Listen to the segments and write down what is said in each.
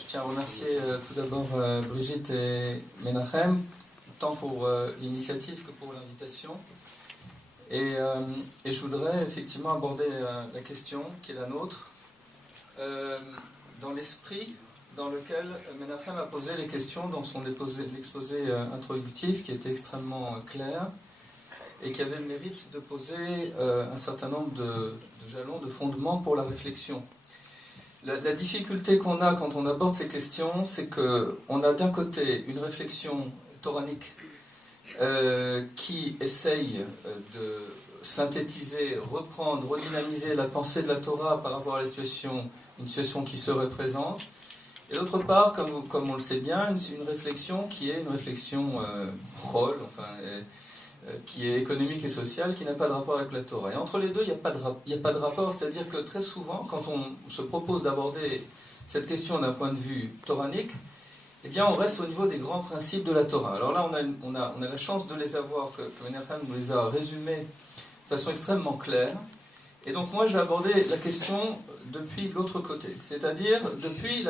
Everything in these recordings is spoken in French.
Je tiens à remercier tout d'abord Brigitte et Menachem, tant pour l'initiative que pour l'invitation. Et je voudrais effectivement aborder la question qui est la nôtre, dans l'esprit dans lequel Menachem a posé les questions dans son exposé introductif, qui était extrêmement clair et qui avait le mérite de poser un certain nombre de jalons, de fondements pour la réflexion. La difficulté qu'on a quand on aborde ces questions, c'est qu'on a d'un côté une réflexion toranique qui essaye de synthétiser, reprendre, redynamiser la pensée de la Torah par rapport à une situation qui se représente. Et d'autre part, comme on le sait bien, une réflexion qui est une réflexion chol, qui est économique et sociale, qui n'a pas de rapport avec la Torah. Et entre les deux, il n'y a pas de rapport, c'est-à-dire que très souvent, quand on se propose d'aborder cette question d'un point de vue toranique, eh bien, on reste au niveau des grands principes de la Torah. Alors là, on a la chance de les avoir, que Menachem nous les a résumés de façon extrêmement claire. Et donc moi, je vais aborder la question depuis l'autre côté, c'est-à-dire depuis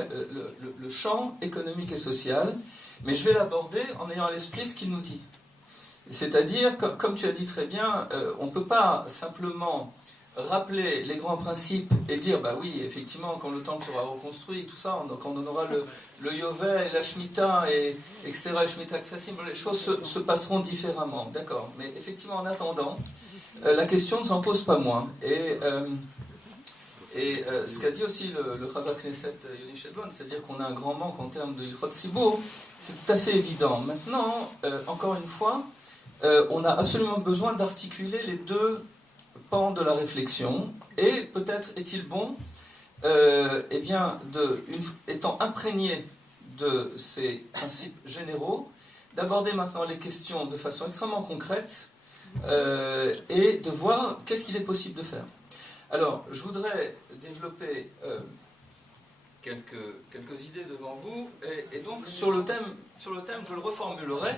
le champ économique et social, mais je vais l'aborder en ayant à l'esprit ce qu'il nous dit. C'est-à-dire, comme tu as dit très bien, on ne peut pas simplement rappeler les grands principes et dire, bah oui, effectivement, quand le temple sera reconstruit, tout ça, quand on aura le Yovel, la Shemitah, etc., Shemitah Ksassim, les choses se passeront différemment, d'accord. Mais effectivement, en attendant, la question ne s'en pose pas moins. Et ce qu'a dit aussi le Chava Knesset Yoni Shedlon, c'est-à-dire qu'on a un grand manque en termes de Ilchot Tzibour, c'est tout à fait évident. Maintenant, encore une fois, on a absolument besoin d'articuler les deux pans de la réflexion, et peut-être est-il bon, eh bien, étant imprégné de ces principes généraux, d'aborder maintenant les questions de façon extrêmement concrète, et de voir qu'est-ce qu'il est possible de faire. Alors, je voudrais développer quelques idées devant vous, et donc sur le thème, je le reformulerai,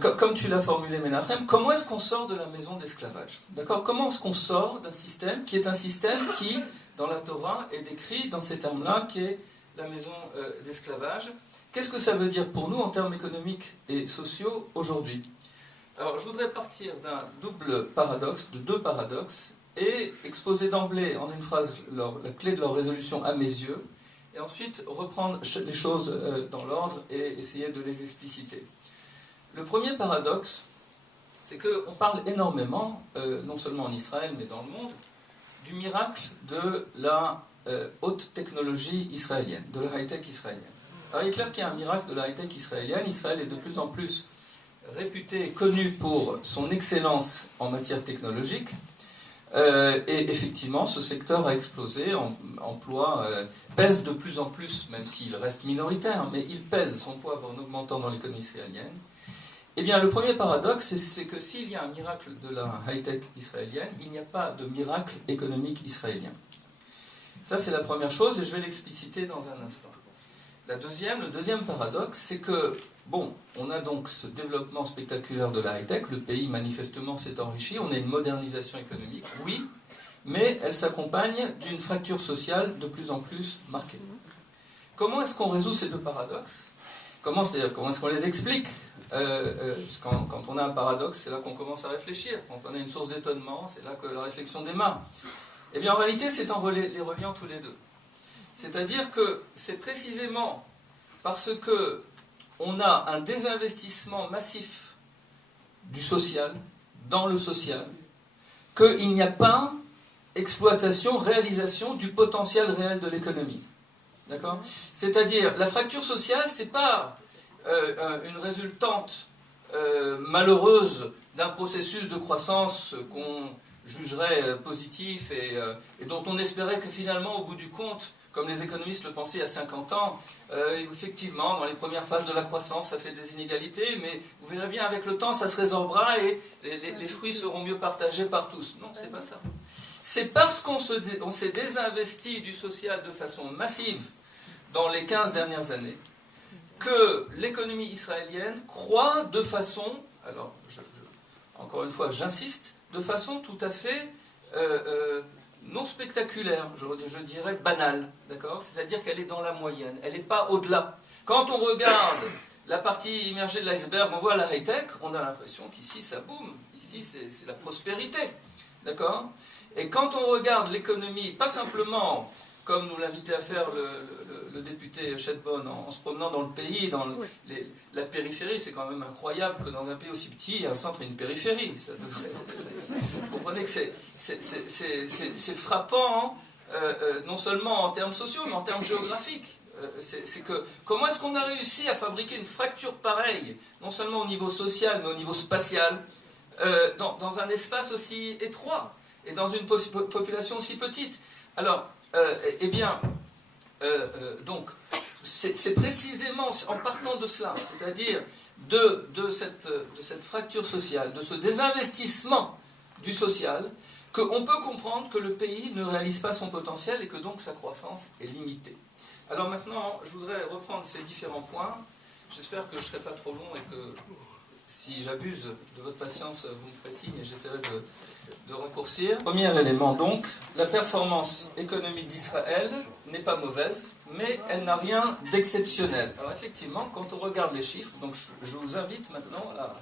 comme tu l'as formulé, Menachem, comment est-ce qu'on sort de la maison d'esclavage? D'accord? Comment est-ce qu'on sort d'un système qui est un système qui, dans la Torah, est décrit dans ces termes-là, qui est la maison d'esclavage? Qu'est-ce que ça veut dire pour nous en termes économiques et sociaux aujourd'hui? Alors, je voudrais partir d'un double paradoxe, de deux paradoxes, et exposer d'emblée en une phrase la clé de leur résolution à mes yeux, et ensuite reprendre les choses dans l'ordre et essayer de les expliciter. Le premier paradoxe, c'est qu'on parle énormément, non seulement en Israël, mais dans le monde, du miracle de la haute technologie israélienne, de la high-tech israélienne. Alors il est clair qu'il y a un miracle de la high-tech israélienne. Israël est de plus en plus réputé et connu pour son excellence en matière technologique. Et effectivement, ce secteur a explosé, pèse de plus en plus, même s'il reste minoritaire, mais il pèse, son poids en augmentant dans l'économie israélienne. Eh bien, le premier paradoxe, c'est que s'il y a un miracle de la high-tech israélienne, il n'y a pas de miracle économique israélien. Ça, c'est la première chose, et je vais l'expliciter dans un instant. Le deuxième paradoxe, c'est que, bon, on a donc ce développement spectaculaire de la high-tech, le pays manifestement s'est enrichi, on a une modernisation économique, oui, mais elle s'accompagne d'une fracture sociale de plus en plus marquée. Comment est-ce qu'on résout ces deux paradoxes? Comment est-ce qu'on les explique? Quand on a un paradoxe, c'est là qu'on commence à réfléchir. Quand on a une source d'étonnement, c'est là que la réflexion démarre. Eh bien, en réalité, c'est en les reliant tous les deux. C'est-à-dire que c'est précisément parce que on a un désinvestissement massif du social, dans le social, qu'il n'y a pas exploitation, réalisation du potentiel réel de l'économie. D'accord? C'est-à-dire, la fracture sociale, c'est pas une résultante malheureuse d'un processus de croissance qu'on jugerait positif et dont on espérait que finalement, au bout du compte, comme les économistes le pensaient il y a 50 ans, effectivement, dans les premières phases de la croissance, ça fait des inégalités, mais vous verrez bien, avec le temps, ça se résorbera et les fruits seront mieux partagés par tous. Non, c'est pas ça. C'est parce qu'on s'est désinvesti du social de façon massive dans les 15 dernières années que l'économie israélienne croît de façon, alors encore une fois j'insiste, de façon tout à fait non spectaculaire, je dirais banale, d'accord? C'est-à-dire qu'elle est dans la moyenne, elle n'est pas au-delà. Quand on regarde la partie immergée de l'iceberg, on voit la high-tech, on a l'impression qu'ici ça boom, ici c'est la prospérité, d'accord? Et quand on regarde l'économie, pas simplement comme nous l'invitait à faire le député Shedbon en se promenant dans le pays, dans la périphérie, c'est quand même incroyable que dans un pays aussi petit, il y a un centre et une périphérie. Ça devrait être... Vous comprenez que c'est frappant, non seulement en termes sociaux, mais en termes géographiques. C'est que comment est-ce qu'on a réussi à fabriquer une fracture pareille, non seulement au niveau social, mais au niveau spatial, dans un espace aussi étroit et dans une population aussi petite? Alors, eh bien, donc, c'est précisément en partant de cela, c'est-à-dire de cette fracture sociale, de ce désinvestissement du social, qu'on peut comprendre que le pays ne réalise pas son potentiel et que donc sa croissance est limitée. Alors maintenant, je voudrais reprendre ces différents points. J'espère que je ne serai pas trop long et que si j'abuse de votre patience, vous me ferez signe et j'essaierai de raccourcir. Premier élément donc, la performance économique d'Israël n'est pas mauvaise, mais elle n'a rien d'exceptionnel. Alors effectivement, quand on regarde les chiffres, donc je vous invite maintenant à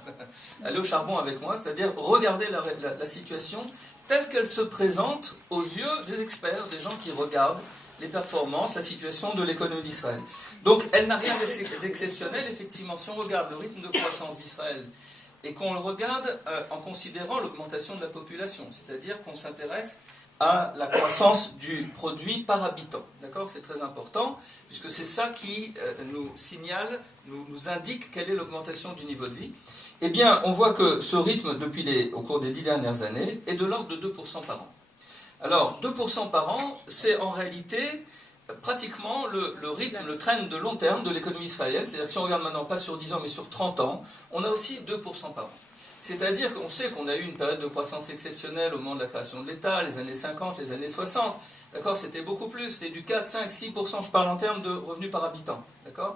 aller au charbon avec moi, c'est-à-dire regarder la situation telle qu'elle se présente aux yeux des experts, des gens qui regardent les performances, la situation de l'économie d'Israël. Donc elle n'a rien d'exceptionnel, effectivement, si on regarde le rythme de croissance d'Israël et qu'on le regarde en considérant l'augmentation de la population, c'est-à-dire qu'on s'intéresse à la croissance du produit par habitant. D'accord? C'est très important, puisque c'est ça qui nous signale, nous indique quelle est l'augmentation du niveau de vie. Eh bien, on voit que ce rythme, au cours des 10 dernières années, est de l'ordre de 2% par an. Alors, 2% par an, c'est en réalité pratiquement le rythme, le trend de long terme de l'économie israélienne. C'est-à-dire, si on regarde maintenant pas sur 10 ans, mais sur 30 ans, on a aussi 2% par an. C'est-à-dire qu'on sait qu'on a eu une période de croissance exceptionnelle au moment de la création de l'État, les années 50, les années 60. D'accord? C'était beaucoup plus, c'était du 4, 5, 6%, je parle en termes de revenus par habitant. D'accord?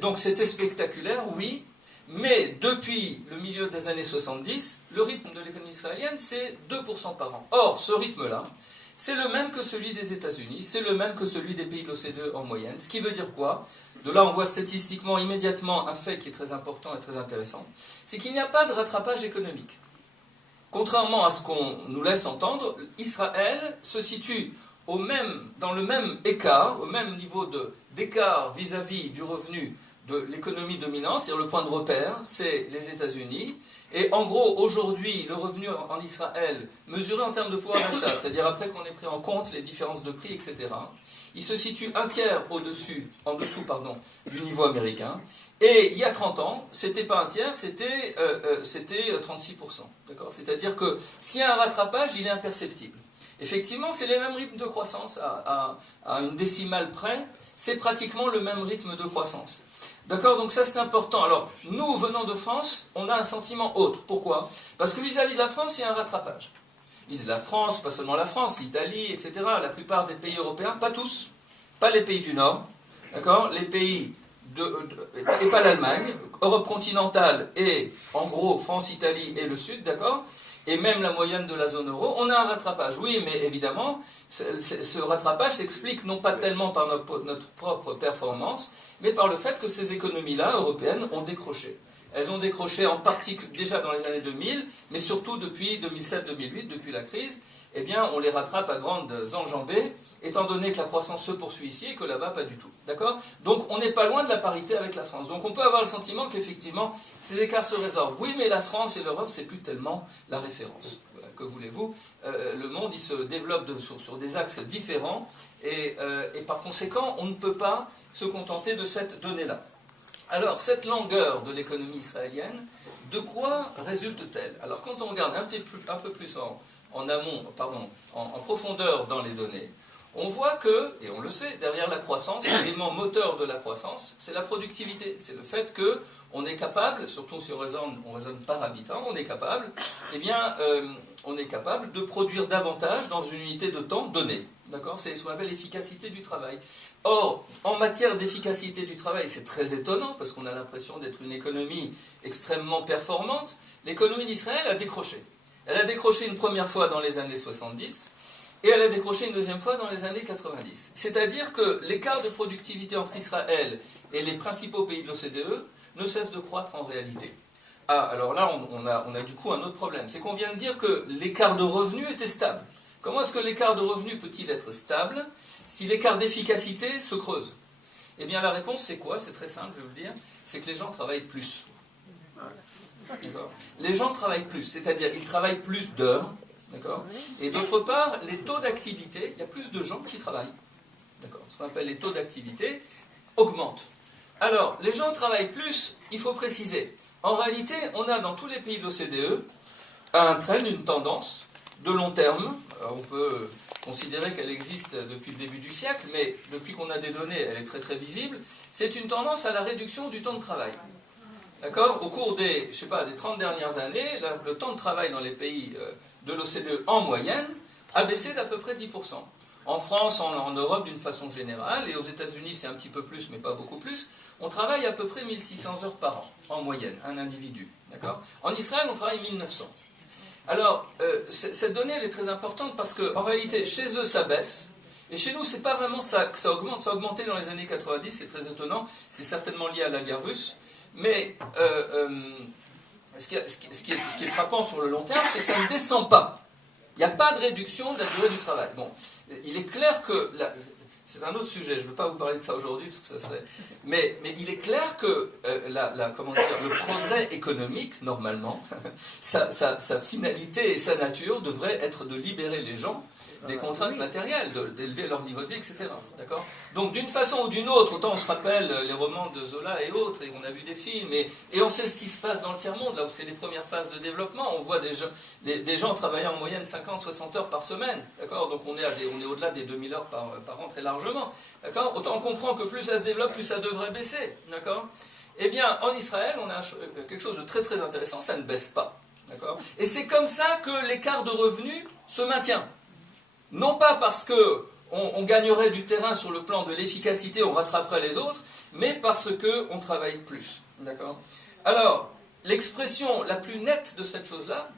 Donc c'était spectaculaire, oui. Mais depuis le milieu des années 70, le rythme de l'économie israélienne, c'est 2% par an. Or, ce rythme-là, c'est le même que celui des États-Unis, c'est le même que celui des pays de l'OCDE en moyenne. Ce qui veut dire quoi? De là, on voit statistiquement, immédiatement, un fait qui est très important et très intéressant, c'est qu'il n'y a pas de rattrapage économique. Contrairement à ce qu'on nous laisse entendre, Israël se situe dans le même écart, au même niveau d'écart vis-à-vis du revenu de l'économie dominante, c'est-à-dire le point de repère, c'est les États-Unis. Et en gros, aujourd'hui, le revenu en Israël, mesuré en termes de pouvoir d'achat, c'est-à-dire après qu'on ait pris en compte les différences de prix, etc., il se situe un tiers en dessous du niveau américain. Et il y a 30 ans, c'était pas un tiers, c'était 36%. D'accord? C'est-à-dire que s'il y a un rattrapage, il est imperceptible. Effectivement, c'est les mêmes rythmes de croissance, à une décimale près, c'est pratiquement le même rythme de croissance. D'accord? Donc ça c'est important. Alors, nous, venant de France, on a un sentiment autre. Pourquoi? Parce que vis-à-vis de la France, il y a un rattrapage. La France, pas seulement la France, l'Italie, etc., la plupart des pays européens, pas tous, pas les pays du Nord, d'accord? Les pays et pas l'Allemagne, Europe continentale et, en gros, France, Italie et le Sud, d'accord? Et même la moyenne de la zone euro, on a un rattrapage. Oui, mais évidemment, ce rattrapage s'explique non pas tellement par notre propre performance, mais par le fait que ces économies-là, européennes, ont décroché. Elles ont décroché en partie déjà dans les années 2000, mais surtout depuis 2007-2008, depuis la crise, eh bien, on les rattrape à grandes enjambées, étant donné que la croissance se poursuit ici et que là-bas, pas du tout. D'accord? Donc, on n'est pas loin de la parité avec la France. Donc, on peut avoir le sentiment qu'effectivement, ces écarts se résorbent. Oui, mais la France et l'Europe, c'est plus tellement la référence. Voilà, que voulez-vous? Le monde, il se développe sur des axes différents, et par conséquent, on ne peut pas se contenter de cette donnée-là. Alors, cette longueur de l'économie israélienne, de quoi résulte-t-elle? Alors, quand on regarde un peu plus en amont, en profondeur dans les données, on voit que, et on le sait, derrière la croissance, l'élément moteur de la croissance, c'est la productivité. C'est le fait qu'on est capable, surtout si on raisonne par habitant, on est capable de produire davantage dans une unité de temps donnée. D'accord? C'est ce qu'on appelle l'efficacité du travail. Or, en matière d'efficacité du travail, c'est très étonnant, parce qu'on a l'impression d'être une économie extrêmement performante. L'économie d'Israël a décroché. Elle a décroché une première fois dans les années 70, et elle a décroché une deuxième fois dans les années 90. C'est-à-dire que l'écart de productivité entre Israël et les principaux pays de l'OCDE ne cesse de croître en réalité. Ah, alors là, on a du coup un autre problème. C'est qu'on vient de dire que l'écart de revenus était stable. Comment est-ce que l'écart de revenus peut-il être stable si l'écart d'efficacité se creuse? Eh bien, la réponse, c'est quoi? C'est très simple, je vais vous le dire. C'est que les gens travaillent plus. Les gens travaillent plus, c'est-à-dire ils travaillent plus d'heures. D'accord. Et d'autre part, les taux d'activité, il y a plus de gens qui travaillent. D'accord. Ce qu'on appelle les taux d'activité augmentent. Alors, les gens travaillent plus, il faut préciser. En réalité, on a dans tous les pays de l'OCDE un trend, une tendance de long terme. On peut considérer qu'elle existe depuis le début du siècle, mais depuis qu'on a des données, elle est très très visible. C'est une tendance à la réduction du temps de travail. D'accord. Au cours des, je sais pas, des 30 dernières années, le temps de travail dans les pays de l'OCDE en moyenne a baissé d'à peu près 10%. En France, en Europe d'une façon générale, et aux États-Unis c'est un petit peu plus, mais pas beaucoup plus, on travaille à peu près 1600 heures par an, en moyenne, un individu. D'accord. En Israël, on travaille 1900. Alors, cette donnée, elle est très importante parce qu'en réalité, chez eux, ça baisse. Et chez nous, c'est pas vraiment ça que ça augmente. Ça a augmenté dans les années 90, c'est très étonnant. C'est certainement lié à la guerre russe. Mais ce qui est frappant sur le long terme, c'est que ça ne descend pas. Il n'y a pas de réduction de la durée du travail. Bon, il est clair que... c'est un autre sujet, je ne veux pas vous parler de ça aujourd'hui, parce que ça serait... Mais il est clair que comment dire, le progrès économique, normalement, sa finalité et sa nature devrait être de libérer les gens des contraintes matérielles, d'élever leur niveau de vie, etc. D'accord. Donc d'une façon ou d'une autre, autant on se rappelle les romans de Zola et autres, et on a vu des films, et on sait ce qui se passe dans le tiers-monde, là où c'est les premières phases de développement, on voit des gens travaillant en moyenne 50-60 heures par semaine, d'accord. Donc on est au-delà des 2000 heures par an très largement, d'accord. Autant on comprend que plus ça se développe, plus ça devrait baisser, d'accord. Eh bien, en Israël, on a quelque chose de très très intéressant, ça ne baisse pas, d'accord. Et c'est comme ça que l'écart de revenus se maintient. Non pas parce qu'on gagnerait du terrain sur le plan de l'efficacité, on rattraperait les autres, mais parce qu'on travaille plus. D'accord. Alors, l'expression la plus nette de cette chose-là,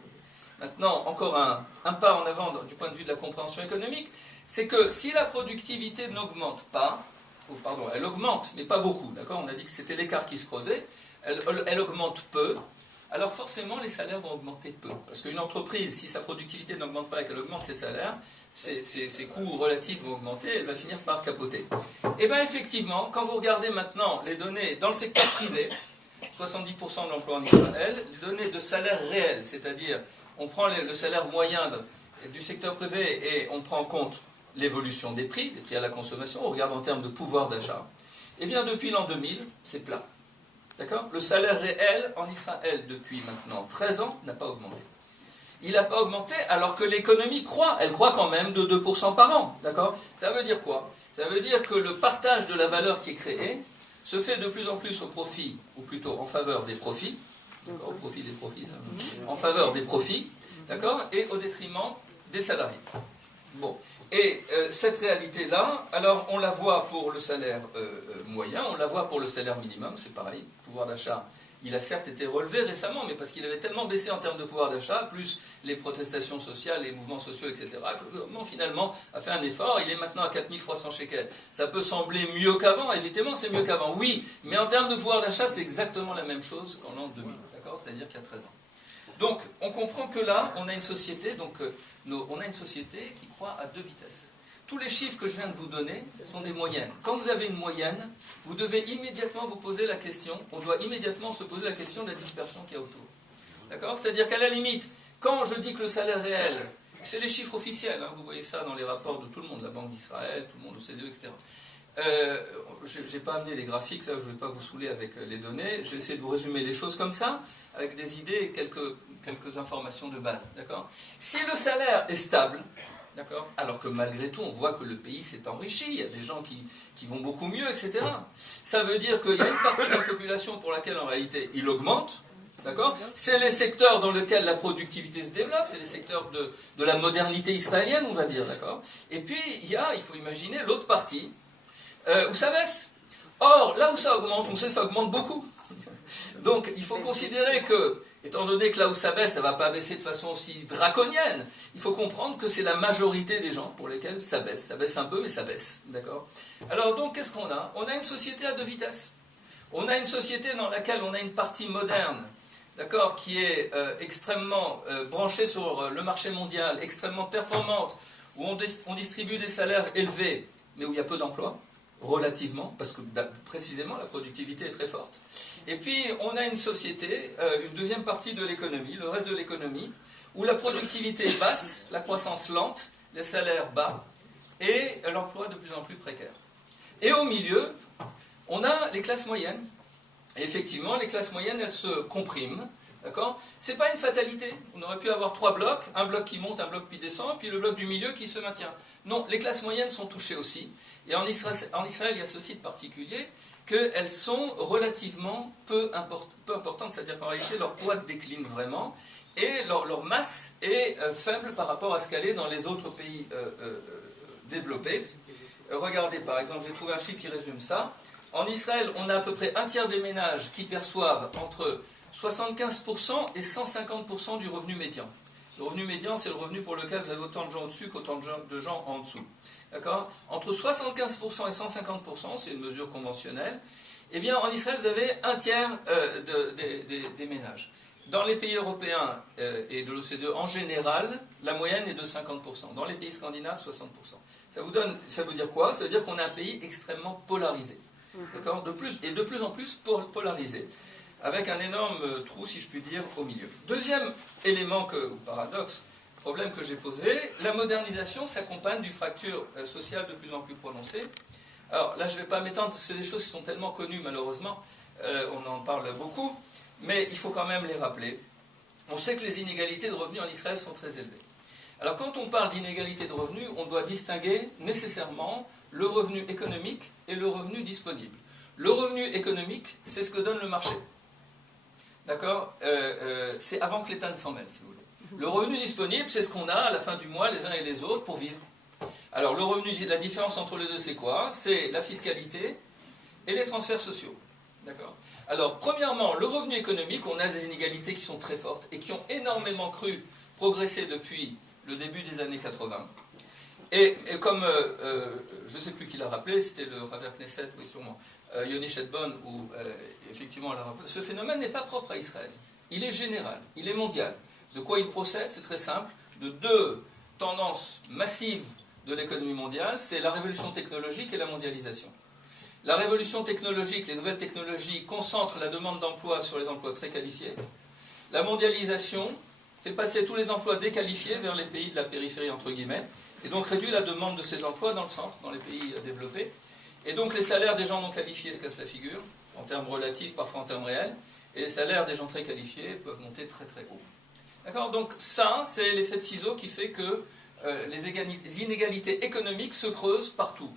maintenant encore un pas en avant du point de vue de la compréhension économique, c'est que si la productivité n'augmente pas, pardon, elle augmente, mais pas beaucoup, d'accord. On a dit que c'était l'écart qui se creusait, elle augmente peu. Alors forcément, les salaires vont augmenter peu. Parce qu'une entreprise, si sa productivité n'augmente pas et qu'elle augmente ses salaires, ses coûts relatifs vont augmenter et elle va finir par capoter. Et bien effectivement, quand vous regardez maintenant les données dans le secteur privé, 70% de l'emploi en Israël, les données de salaire réel, c'est-à-dire on prend le salaire moyen du secteur privé et on prend en compte l'évolution des prix à la consommation, on regarde en termes de pouvoir d'achat, et bien depuis l'an 2000, c'est plat. D'accord. Le salaire réel en Israël depuis maintenant 13 ans n'a pas augmenté. Il n'a pas augmenté alors que l'économie croît. Elle croît quand même de 2% par an. D'accord. Ça veut dire quoi? Ça veut dire que le partage de la valeur qui est créée se fait de plus en plus au profit, ou plutôt en faveur des profits. Au profit des profits, ça. En faveur des profits, d'accord, et au détriment des salariés. Bon, et cette réalité-là, alors on la voit pour le salaire moyen, on la voit pour le salaire minimum, c'est pareil, le pouvoir d'achat, il a certes été relevé récemment, mais parce qu'il avait tellement baissé en termes de pouvoir d'achat, plus les protestations sociales, les mouvements sociaux, etc., que le gouvernement finalement a fait un effort, il est maintenant à 4300 shekels. Ça peut sembler mieux qu'avant, évidemment c'est mieux qu'avant, oui, mais en termes de pouvoir d'achat, c'est exactement la même chose qu'en l'an 2000, d'accord, c'est-à-dire qu'il y a 13 ans. Donc, on comprend que là, on a une société, qui croît à deux vitesses. Tous les chiffres que je viens de vous donner sont des moyennes. Quand vous avez une moyenne, vous devez immédiatement vous poser la question, on doit immédiatement se poser la question de la dispersion qu'il y a autour. D'accord? C'est-à-dire qu'à la limite, quand je dis que le salaire réel, c'est les chiffres officiels, hein, vous voyez ça dans les rapports de tout le monde, la Banque d'Israël, tout le monde, l'OCDE, etc. Je n'ai pas amené les graphiques, ça, je ne vais pas vous saouler avec les données, je vais essayer de vous résumer les choses comme ça, avec des idées et quelques informations de base, d'accord. Si le salaire est stable, d'accord, alors que malgré tout on voit que le pays s'est enrichi, il y a des gens qui vont beaucoup mieux, etc. Ça veut dire qu'il y a une partie de la population pour laquelle en réalité il augmente, d'accord. C'est les secteurs dans lesquels la productivité se développe, c'est les secteurs de la modernité israélienne, on va dire, d'accord. Et puis il faut imaginer l'autre partie, où ça baisse. Or, là où ça augmente, on sait que ça augmente beaucoup. Donc, il faut considérer que étant donné que là où ça baisse, ça ne va pas baisser de façon aussi draconienne, il faut comprendre que c'est la majorité des gens pour lesquels ça baisse. Ça baisse un peu, mais ça baisse. D'accord ? Alors donc, qu'est-ce qu'on a ? On a une société à deux vitesses. On a une société dans laquelle on a une partie moderne, d'accord, qui est extrêmement branchée sur le marché mondial, extrêmement performante, où on distribue des salaires élevés, mais où il y a peu d'emplois, relativement, parce que précisément la productivité est très forte. Et puis on a une société, une deuxième partie de l'économie, le reste de l'économie, où la productivité est basse, la croissance lente, les salaires bas, et l'emploi de plus en plus précaire. Et au milieu, on a les classes moyennes. Et effectivement, les classes moyennes, elles se compriment. D'accord ? C'est pas une fatalité. On aurait pu avoir trois blocs, un bloc qui monte, un bloc qui descend, puis le bloc du milieu qui se maintient. Non, les classes moyennes sont touchées aussi. Et en Israël, il y a ceci de particulier, qu'elles sont relativement peu importantes, c'est-à-dire qu'en réalité, leur poids décline vraiment, et leur masse est faible par rapport à ce qu'elle est dans les autres pays développés. Regardez, par exemple, j'ai trouvé un chiffre qui résume ça. En Israël, on a à peu près un tiers des ménages qui perçoivent entre 75% et 150% du revenu médian. Le revenu médian, c'est le revenu pour lequel vous avez autant de gens au-dessus qu'autant de gens en dessous. D'accord ? Entre 75% et 150%, c'est une mesure conventionnelle, eh bien, en Israël, vous avez un tiers des ménages. Dans les pays européens et de l'OCDE en général, la moyenne est de 50%. Dans les pays scandinaves, 60%. Ça veut dire quoi ? Ça veut dire qu'on a un pays extrêmement polarisé. D'accord ? De plus en plus polarisé. Avec un énorme trou, si je puis dire, au milieu. Deuxième élément, ou paradoxe, problème que j'ai posé, la modernisation s'accompagne d'une fracture sociale de plus en plus prononcée. Alors là, je ne vais pas m'étendre, parce que c'est des choses qui sont tellement connues, malheureusement, on en parle beaucoup, mais il faut quand même les rappeler. On sait que les inégalités de revenus en Israël sont très élevées. Alors quand on parle d'inégalité de revenus, on doit distinguer nécessairement le revenu économique et le revenu disponible. Le revenu économique, c'est ce que donne le marché. D'accord ? C'est avant que l'État ne s'en mêle, si vous voulez. Le revenu disponible, c'est ce qu'on a à la fin du mois, les uns et les autres, pour vivre. Alors, le revenu, la différence entre les deux, c'est quoi ? C'est la fiscalité et les transferts sociaux. D'accord ? Alors, premièrement, le revenu économique, on a des inégalités qui sont très fortes et qui ont énormément progressé depuis le début des années 80. Et comme, je ne sais plus qui l'a rappelé, c'était le Raver Knesset, oui sûrement, Yoni Shedbon, où effectivement on l'a rappelé, ce phénomène n'est pas propre à Israël. Il est général, il est mondial. De quoi il procède ? C'est très simple, de deux tendances massives de l'économie mondiale, c'est la révolution technologique et la mondialisation. La révolution technologique, les nouvelles technologies concentrent la demande d'emploi sur les emplois très qualifiés. La mondialisation fait passer tous les emplois déqualifiés vers les pays de la périphérie, entre guillemets, et donc réduit la demande de ces emplois dans le centre, dans les pays développés. Et donc les salaires des gens non qualifiés se cassent la figure, en termes relatifs, parfois en termes réels, et les salaires des gens très qualifiés peuvent monter très très haut. D'accord ? Donc ça, c'est l'effet de ciseau qui fait que les inégalités économiques se creusent partout.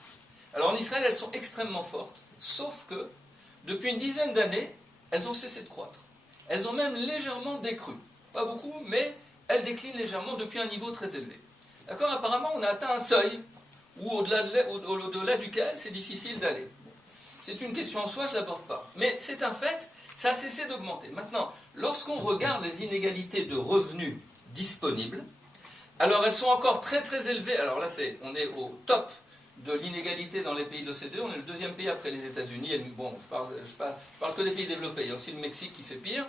Alors en Israël, elles sont extrêmement fortes, sauf que depuis une dizaine d'années, elles ont cessé de croître. Elles ont même légèrement décru. Pas beaucoup, mais elles déclinent légèrement depuis un niveau très élevé. D'accord ? Apparemment, on a atteint un seuil où au-delà duquel c'est difficile d'aller. C'est une question en soi, je ne l'aborde pas. Mais c'est un fait, ça a cessé d'augmenter. Maintenant, lorsqu'on regarde les inégalités de revenus disponibles, alors elles sont encore très très élevées. Alors là, on est au top de l'inégalité dans les pays de l'OCDE. On est le deuxième pays après les États-Unis. Bon, je parle que des pays développés. Il y a aussi le Mexique qui fait pire.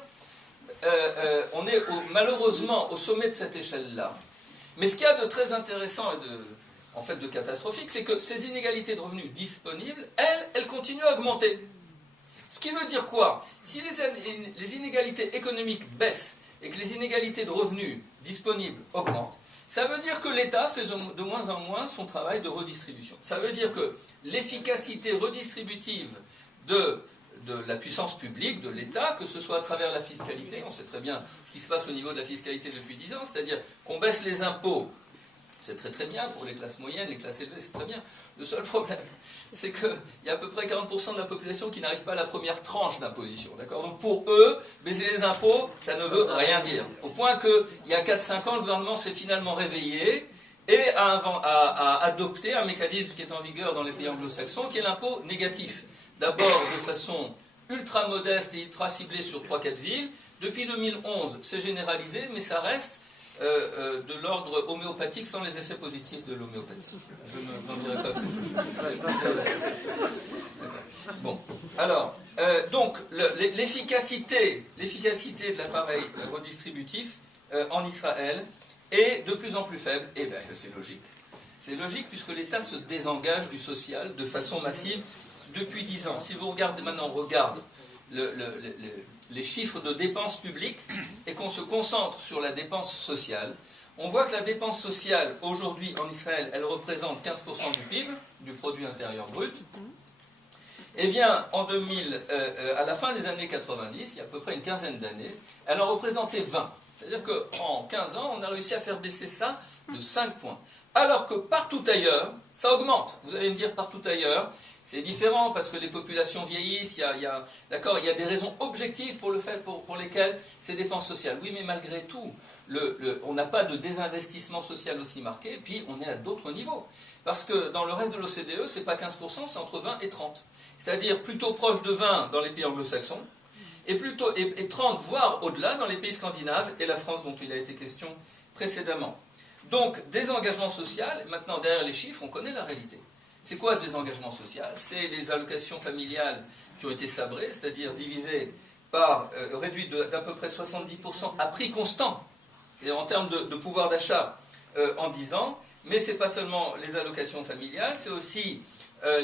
On est malheureusement au sommet de cette échelle-là. Mais ce qu'il y a de très intéressant et de catastrophique, c'est que ces inégalités de revenus disponibles, elles continuent à augmenter. Ce qui veut dire quoi ? Si les inégalités économiques baissent et que les inégalités de revenus disponibles augmentent, ça veut dire que l'État fait de moins en moins son travail de redistribution. Ça veut dire que l'efficacité redistributive de la puissance publique, de l'État, que ce soit à travers la fiscalité, on sait très bien ce qui se passe au niveau de la fiscalité depuis 10 ans, c'est-à-dire qu'on baisse les impôts, c'est très très bien pour les classes moyennes, les classes élevées, c'est très bien. Le seul problème, c'est qu'il y a à peu près 40% de la population qui n'arrive pas à la première tranche d'imposition. D'accord ? Donc pour eux, baisser les impôts, ça ne veut rien dire. Au point qu'il y a 4-5 ans, le gouvernement s'est finalement réveillé et a adopté un mécanisme qui est en vigueur dans les pays anglo-saxons, qui est l'impôt négatif. D'abord de façon ultra modeste et ultra ciblée sur 3-4 villes. Depuis 2011, c'est généralisé, mais ça reste de l'ordre homéopathique sans les effets positifs de l'homéopathie. Je n'en dirai pas plus sur ce sujet. Bon, alors, donc, l'efficacité de l'appareil redistributif en Israël est de plus en plus faible. Et bien, c'est logique. C'est logique puisque l'État se désengage du social de façon massive depuis 10 ans. Si vous regardez maintenant, on regarde les chiffres de dépenses publiques et qu'on se concentre sur la dépense sociale, on voit que la dépense sociale aujourd'hui en Israël, elle représente 15% du PIB, du produit intérieur brut. Eh bien, à la fin des années 90, il y a à peu près une quinzaine d'années, elle en représentait 20. C'est-à-dire qu'en 15 ans, on a réussi à faire baisser ça de 5 points. Alors que partout ailleurs, ça augmente. Vous allez me dire partout ailleurs, c'est différent parce que les populations vieillissent, il y a des raisons objectives pour lesquelles ces dépenses sociales. Oui, mais malgré tout, on n'a pas de désinvestissement social aussi marqué, puis on est à d'autres niveaux. Parce que dans le reste de l'OCDE, c'est pas 15%, c'est entre 20 et 30. C'est-à-dire plutôt proche de 20 dans les pays anglo-saxons, et 30, voire au-delà, dans les pays scandinaves et la France dont il a été question précédemment. Donc, désengagement social, maintenant derrière les chiffres, on connaît la réalité. C'est quoi ce désengagement social? C'est les allocations familiales qui ont été sabrées, c'est-à-dire divisées par, réduites d'à peu près 70% à prix constant, et en termes de pouvoir d'achat en 10 ans, mais ce n'est pas seulement les allocations familiales, c'est aussi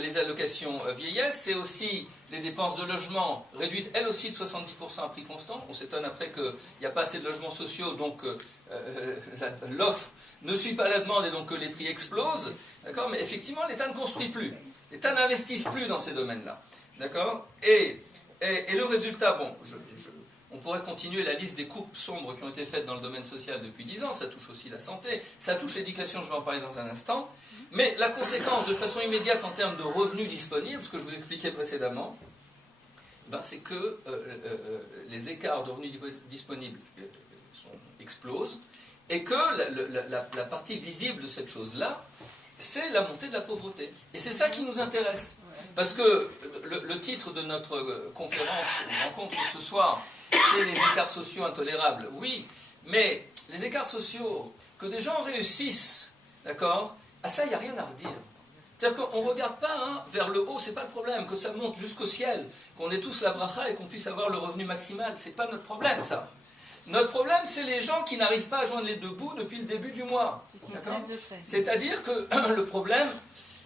les allocations vieillesse, c'est aussi les dépenses de logement réduites elles aussi de 70% à prix constant. On s'étonne après qu'il n'y a pas assez de logements sociaux, donc l'offre ne suit pas la demande et donc que les prix explosent. D'accord? Mais effectivement, l'État ne construit plus. L'État n'investit plus dans ces domaines-là. D'accord? Et le résultat, bon, on pourrait continuer la liste des coupes sombres qui ont été faites dans le domaine social depuis 10 ans, ça touche aussi la santé, ça touche l'éducation, je vais en parler dans un instant, mais la conséquence de façon immédiate en termes de revenus disponibles, ce que je vous expliquais précédemment, c'est que les écarts de revenus disponibles explosent, et que la partie visible de cette chose-là, c'est la montée de la pauvreté. Et c'est ça qui nous intéresse. Parce que le titre de notre conférence, rencontre ce soir, c'est les écarts sociaux intolérables. Oui, mais les écarts sociaux, que des gens réussissent, d'accord, à ça, il n'y a rien à redire. C'est-à-dire qu'on ne regarde pas vers le haut, c'est pas le problème, que ça monte jusqu'au ciel, qu'on ait tous la bracha et qu'on puisse avoir le revenu maximal. C'est pas notre problème, ça. Notre problème, c'est les gens qui n'arrivent pas à joindre les deux bouts depuis le début du mois. C'est-à-dire que le problème,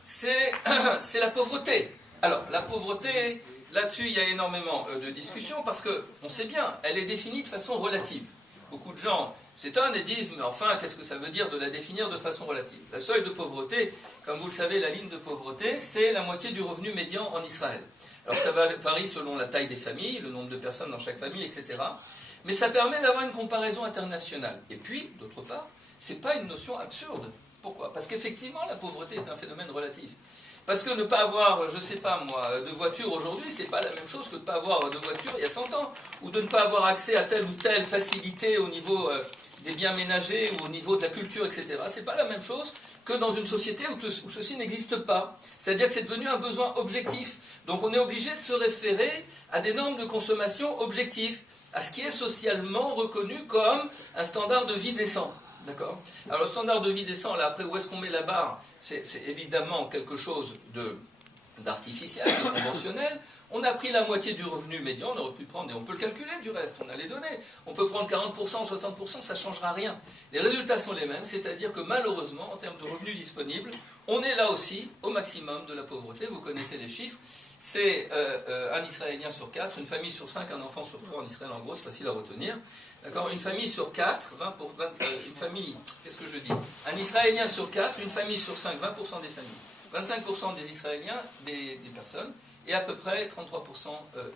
c'est la pauvreté. Alors, la pauvreté, là-dessus, il y a énormément de discussions, parce qu'on sait bien, elle est définie de façon relative. Beaucoup de gens s'étonnent et disent, mais enfin, qu'est-ce que ça veut dire de la définir de façon relative? La seuil de pauvreté, comme vous le savez, la ligne de pauvreté, c'est la moitié du revenu médian en Israël. Alors ça varie selon la taille des familles, le nombre de personnes dans chaque famille, etc. Mais ça permet d'avoir une comparaison internationale. Et puis, d'autre part, ce n'est pas une notion absurde. Pourquoi? Parce qu'effectivement, la pauvreté est un phénomène relatif. Parce que ne pas avoir, je ne sais pas moi, de voiture aujourd'hui, c'est pas la même chose que de ne pas avoir de voiture il y a 100 ans. Ou de ne pas avoir accès à telle ou telle facilité au niveau des biens ménagers ou au niveau de la culture, etc. C'est pas la même chose que dans une société où ceci n'existe pas. C'est-à-dire que c'est devenu un besoin objectif. Donc on est obligé de se référer à des normes de consommation objectives, à ce qui est socialement reconnu comme un standard de vie décent. D'accord? Alors le standard de vie décent, là après où est-ce qu'on met la barre? C'est évidemment quelque chose d'artificiel, de conventionnel. On a pris la moitié du revenu médian, on aurait pu prendre, et on peut le calculer du reste, on a les données. On peut prendre 40%, 60%, ça ne changera rien. Les résultats sont les mêmes, c'est-à-dire que malheureusement, en termes de revenus disponibles, on est là aussi au maximum de la pauvreté, vous connaissez les chiffres. C'est un Israélien sur 4, une famille sur 5, un enfant sur 3 en Israël, en gros, c'est facile à retenir. D'accord? Une famille sur 4, une famille, qu'est-ce que je dis? Un Israélien sur 4, une famille sur 5, 20% des familles. 25% des Israéliens, des personnes, et à peu près 33%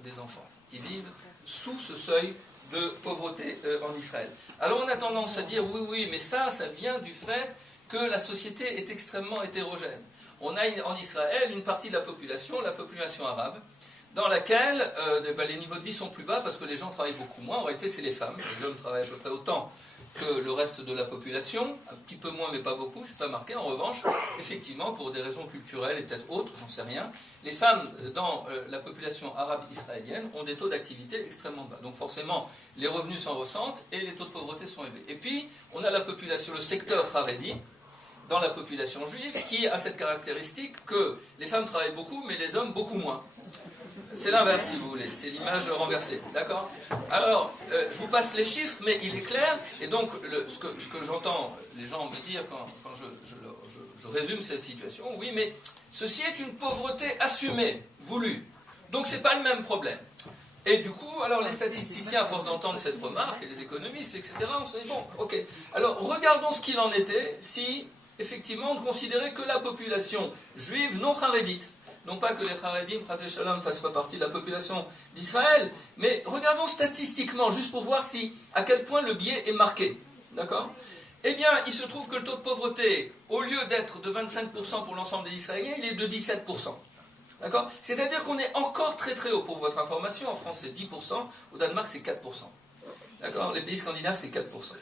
des enfants qui vivent sous ce seuil de pauvreté en Israël. Alors on a tendance à dire oui, mais ça vient du fait que la société est extrêmement hétérogène. On a en Israël une partie de la population arabe, dans laquelle les niveaux de vie sont plus bas parce que les gens travaillent beaucoup moins. En réalité, c'est les femmes. Les hommes travaillent à peu près autant que le reste de la population, un petit peu moins mais pas beaucoup, c'est pas marqué. En revanche, effectivement, pour des raisons culturelles et peut-être autres, j'en sais rien, les femmes dans la population arabe israélienne ont des taux d'activité extrêmement bas. Donc forcément, les revenus s'en ressentent et les taux de pauvreté sont élevés. Et puis, on a la population, le secteur haredi, dans la population juive, qui a cette caractéristique que les femmes travaillent beaucoup, mais les hommes beaucoup moins. C'est l'inverse, si vous voulez, c'est l'image renversée, d'accord? Alors, je vous passe les chiffres, mais il est clair, et donc ce que j'entends les gens me dire quand je résume cette situation, oui, mais ceci est une pauvreté assumée, voulue, donc c'est pas le même problème. Et du coup, alors les statisticiens, à force d'entendre cette remarque, et les économistes, etc., on se dit, bon, ok, alors regardons ce qu'il en était si, effectivement, on considérait que la population juive non harédite, non pas que les Haredim, Chazé Shalom, ne fassent pas partie de la population d'Israël, mais regardons statistiquement, juste pour voir à quel point le biais est marqué. D'accord? Eh bien, il se trouve que le taux de pauvreté, au lieu d'être de 25% pour l'ensemble des Israéliens, il est de 17%. D'accord? C'est-à-dire qu'on est encore très très haut. Pour votre information, en France c'est 10%, au Danemark c'est 4%. D'accord? Les pays scandinaves c'est 4%.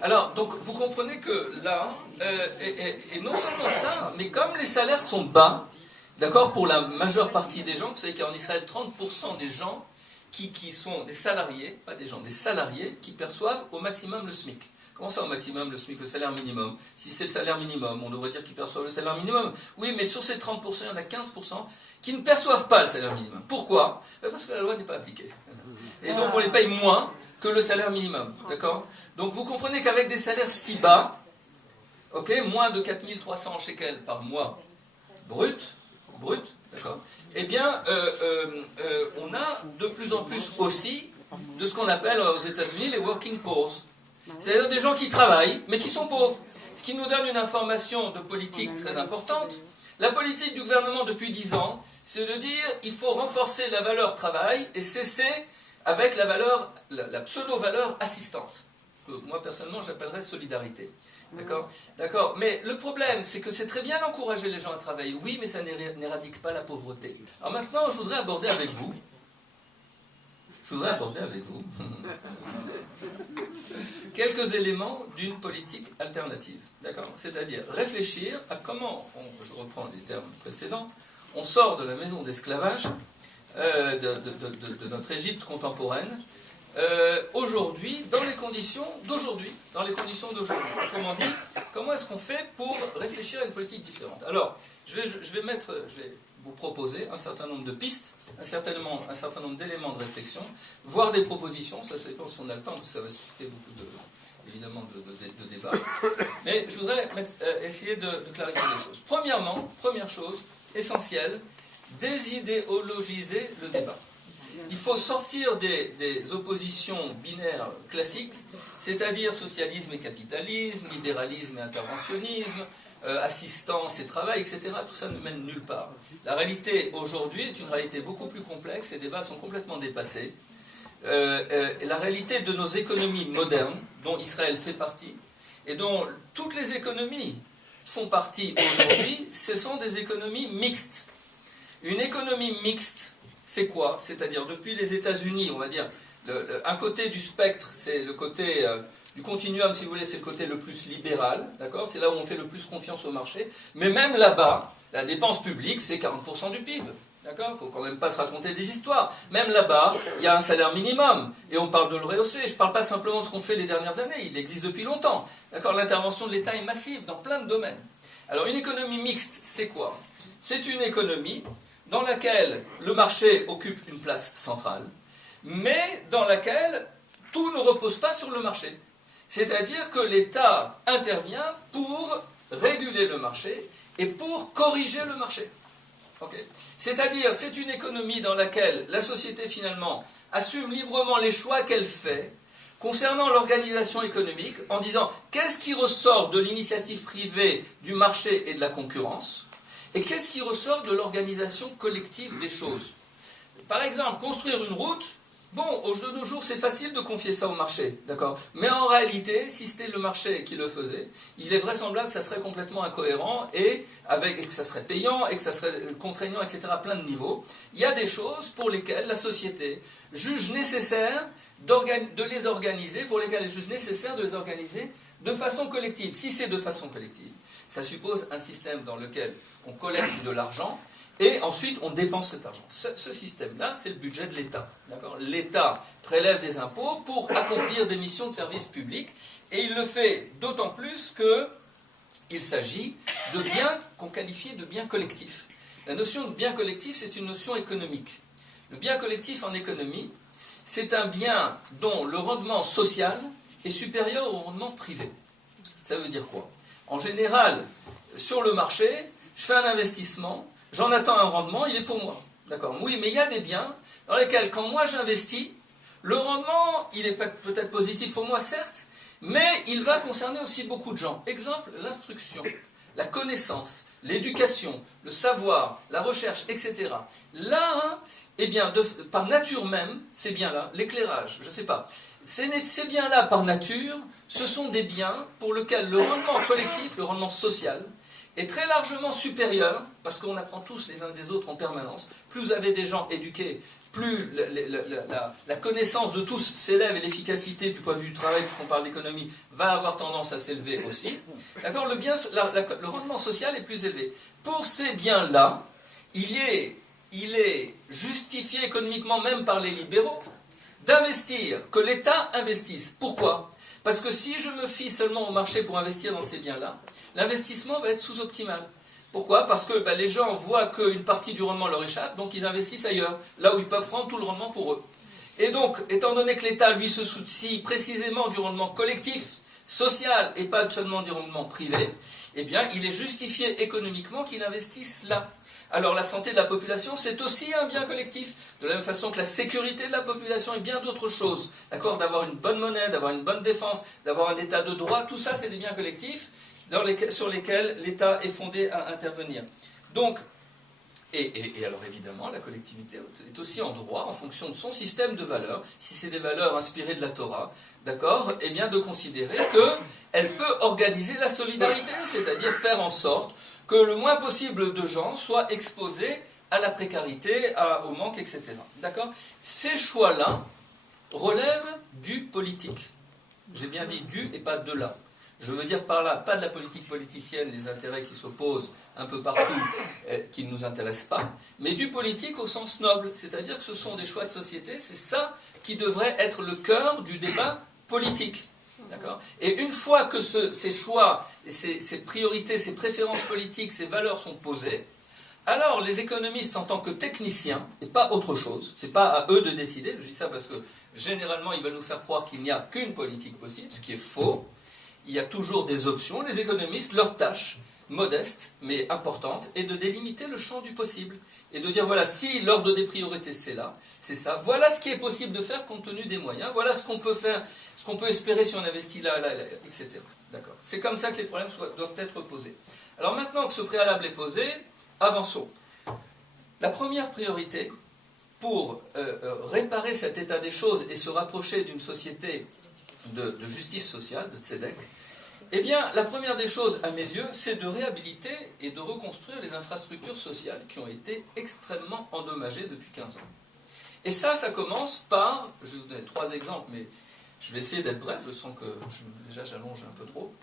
Alors, donc, vous comprenez que là, et non seulement ça, mais comme les salaires sont bas, d'accord, pour la majeure partie des gens, vous savez qu'en Israël, 30% des gens qui sont des salariés, pas des gens, des salariés, qui perçoivent au maximum le SMIC. Comment ça au maximum le SMIC, le salaire minimum? Si c'est le salaire minimum, on devrait dire qu'ils perçoivent le salaire minimum. Oui, mais sur ces 30%, il y en a 15% qui ne perçoivent pas le salaire minimum. Pourquoi? Parce que la loi n'est pas appliquée. Et donc on les paye moins que le salaire minimum, d'accord? Donc vous comprenez qu'avec des salaires si bas, okay, moins de 4300 shekels par mois brut, d'accord, eh bien, on a de plus en plus aussi de ce qu'on appelle aux États-Unis les working poor. C'est-à-dire des gens qui travaillent, mais qui sont pauvres. Ce qui nous donne une information de politique très importante. La politique du gouvernement depuis 10 ans, c'est de dire il faut renforcer la valeur travail et cesser avec la pseudo-valeur assistance, que moi personnellement j'appellerais solidarité. D'accord. Mais le problème, c'est que c'est très bien d'encourager les gens à travailler, oui, mais ça n'éradique pas la pauvreté. Alors maintenant, je voudrais aborder avec vous quelques éléments d'une politique alternative. D'accord? C'est-à-dire réfléchir à comment, je reprends les termes précédents, on sort de la maison d'esclavage de notre Égypte contemporaine, aujourd'hui, dans les conditions d'aujourd'hui. Autrement dit, comment est-ce qu'on fait pour réfléchir à une politique différente? Alors, je vais vous proposer un certain nombre de pistes, un certain nombre d'éléments de réflexion, voire des propositions, ça dépend si on a le temps, parce que ça va susciter beaucoup évidemment de débats. Mais je voudrais essayer de clarifier les choses. Première chose, essentielle, désidéologiser le débat. Il faut sortir des oppositions binaires classiques, c'est-à-dire socialisme et capitalisme, libéralisme et interventionnisme, assistance et travail, etc. Tout ça ne mène nulle part. La réalité aujourd'hui est une réalité beaucoup plus complexe, les débats sont complètement dépassés. La réalité de nos économies modernes, dont Israël fait partie, et dont toutes les économies font partie aujourd'hui, ce sont des économies mixtes. Une économie mixte, c'est quoi? C'est-à-dire, depuis les États-Unis, on va dire, un côté du spectre, c'est le côté du continuum, si vous voulez, c'est le côté le plus libéral, d'accord? C'est là où on fait le plus confiance au marché. Mais même là-bas, la dépense publique, c'est 40% du PIB. D'accord? Il ne faut quand même pas se raconter des histoires. Même là-bas, il y a un salaire minimum, et on parle de le rehausser. Je ne parle pas simplement de ce qu'on fait les dernières années, il existe depuis longtemps. D'accord? L'intervention de l'État est massive dans plein de domaines. Alors, une économie mixte, c'est quoi? C'est une économie dans laquelle le marché occupe une place centrale, mais dans laquelle tout ne repose pas sur le marché. C'est-à-dire que l'État intervient pour réguler le marché et pour corriger le marché. Okay. C'est-à-dire, c'est une économie dans laquelle la société, finalement, assume librement les choix qu'elle fait concernant l'organisation économique, en disant qu'est-ce qui ressort de l'initiative privée, du marché et de la concurrence, et qu'est-ce qui ressort de l'organisation collective des choses. Par exemple, construire une route, Bon, de nos jours, c'est facile de confier ça au marché, d'accord? Mais en réalité, si c'était le marché qui le faisait, il est vraisemblable que ça serait complètement incohérent et que ça serait payant et que ça serait contraignant, etc. à plein de niveaux. Il y a des choses pour lesquelles la société juge nécessaire de les organiser, pour lesquelles elle juge nécessaire de les organiser de façon collective. Si c'est de façon collective, ça suppose un système dans lequel on collecte de l'argent et ensuite on dépense cet argent. Ce système-là, c'est le budget de l'État. L'État prélève des impôts pour accomplir des missions de service public et il le fait d'autant plus qu'il s'agit de biens qu'on qualifie de biens collectifs. La notion de bien collectif, c'est une notion économique. Le bien collectif en économie, c'est un bien dont le rendement social est supérieur au rendement privé. Ça veut dire quoi? En général, sur le marché, je fais un investissement, j'en attends un rendement, il est pour moi. D'accord? Oui, mais il y a des biens dans lesquels, quand moi j'investis, le rendement, il est peut-être positif pour moi, certes, mais il va concerner aussi beaucoup de gens. Exemple, l'instruction, la connaissance, l'éducation, le savoir, la recherche, etc. Là, eh bien, par nature même, ces biens-là, l'éclairage, je ne sais pas, ces biens-là, par nature, ce sont des biens pour lesquels le rendement collectif, le rendement social, est très largement supérieur, parce qu'on apprend tous les uns des autres en permanence. Plus vous avez des gens éduqués, plus la connaissance de tous s'élève et l'efficacité du point de vue du travail, puisqu'on parle d'économie, va avoir tendance à s'élever aussi. D'accord? Le rendement social est plus élevé. Pour ces biens-là, il est justifié économiquement, même par les libéraux, d'investir, que l'État investisse. Pourquoi? Parce que si je me fie seulement au marché pour investir dans ces biens-là, l'investissement va être sous-optimal. Pourquoi? Parce que les gens voient qu'une partie du rendement leur échappe, donc ils investissent ailleurs, là où ils peuvent prendre tout le rendement pour eux. Et donc, étant donné que l'État, lui, se soucie précisément du rendement collectif, social, et pas seulement du rendement privé, eh bien, il est justifié économiquement qu'il investisse là. Alors la santé de la population, c'est aussi un bien collectif, de la même façon que la sécurité de la population et bien d'autres choses. D'accord? D'avoir une bonne monnaie, d'avoir une bonne défense, d'avoir un état de droit, tout ça c'est des biens collectifs sur lesquels l'État est fondé à intervenir. Donc, et alors évidemment, la collectivité est aussi en droit, en fonction de son système de valeurs, si c'est des valeurs inspirées de la Torah, d'accord, eh bien de considérer qu'elle peut organiser la solidarité, c'est-à-dire faire en sorte que le moins possible de gens soient exposés à la précarité, au manque, etc. D'accord? Ces choix-là relèvent du politique. J'ai bien dit du et pas de là. Je veux dire par là, pas de la politique politicienne, les intérêts qui s'opposent un peu partout, qui ne nous intéressent pas, mais du politique au sens noble, c'est-à-dire que ce sont des choix de société, c'est ça qui devrait être le cœur du débat politique. D'accord? Et une fois que ces choix, ces priorités, ces préférences politiques, ces valeurs sont posées, alors les économistes en tant que techniciens, et pas autre chose, c'est pas à eux de décider, je dis ça parce que généralement ils veulent nous faire croire qu'il n'y a qu'une politique possible, ce qui est faux, il y a toujours des options, les économistes, leur tâche, modeste mais importante, est de délimiter le champ du possible, et de dire voilà, si l'ordre des priorités c'est là, c'est ça, voilà ce qui est possible de faire compte tenu des moyens, voilà ce qu'on peut faire, ce qu'on peut espérer si on investit là, etc. D'accord. C'est comme ça que les problèmes doivent être posés. Alors maintenant que ce préalable est posé, avançons. La première priorité pour réparer cet état des choses et se rapprocher d'une société de justice sociale, de tzedek, eh bien, la première des choses, à mes yeux, c'est de réhabiliter et de reconstruire les infrastructures sociales qui ont été extrêmement endommagées depuis 15 ans. Et ça commence par, je vais vous donner 3 exemples, mais je vais essayer d'être bref, je sens que déjà j'allonge un peu trop.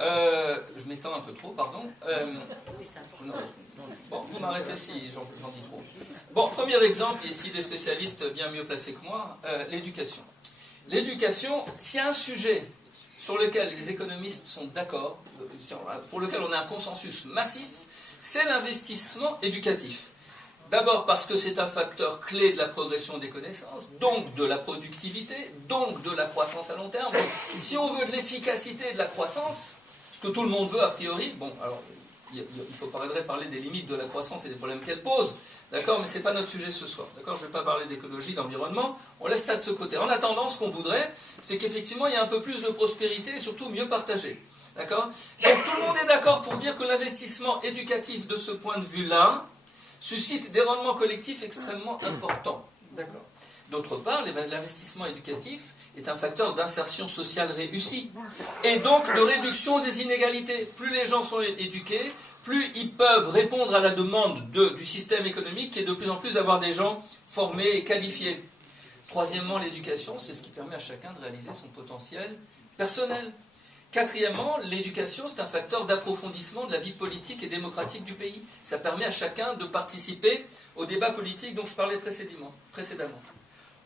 Je m'étends un peu trop, pardon. Non, bon, vous m'arrêtez si j'en dis trop. Bon, premier exemple, ici des spécialistes bien mieux placés que moi, l'éducation. L'éducation, s'il y a un sujet sur lequel les économistes sont d'accord, pour lequel on a un consensus massif, c'est l'investissement éducatif. D'abord parce que c'est un facteur clé de la progression des connaissances, donc de la productivité, donc de la croissance à long terme. Donc, si on veut de l'efficacité et de la croissance, ce que tout le monde veut a priori, bon, alors il faudrait parler des limites de la croissance et des problèmes qu'elle pose, d'accord, mais ce n'est pas notre sujet ce soir, d'accord, je ne vais pas parler d'écologie, d'environnement, on laisse ça de ce côté. En attendant, ce qu'on voudrait, c'est qu'effectivement il y ait un peu plus de prospérité et surtout mieux partagée, d'accord. Donc tout le monde est d'accord pour dire que l'investissement éducatif de ce point de vue-là suscite des rendements collectifs extrêmement importants, d'accord. D'autre part, l'investissement éducatif est un facteur d'insertion sociale réussie et donc de réduction des inégalités. Plus les gens sont éduqués, plus ils peuvent répondre à la demande du système économique qui est de plus en plus d'avoir des gens formés et qualifiés. Troisièmement, l'éducation, c'est ce qui permet à chacun de réaliser son potentiel personnel. Quatrièmement, l'éducation, c'est un facteur d'approfondissement de la vie politique et démocratique du pays. Ça permet à chacun de participer au débat politique dont je parlais précédemment.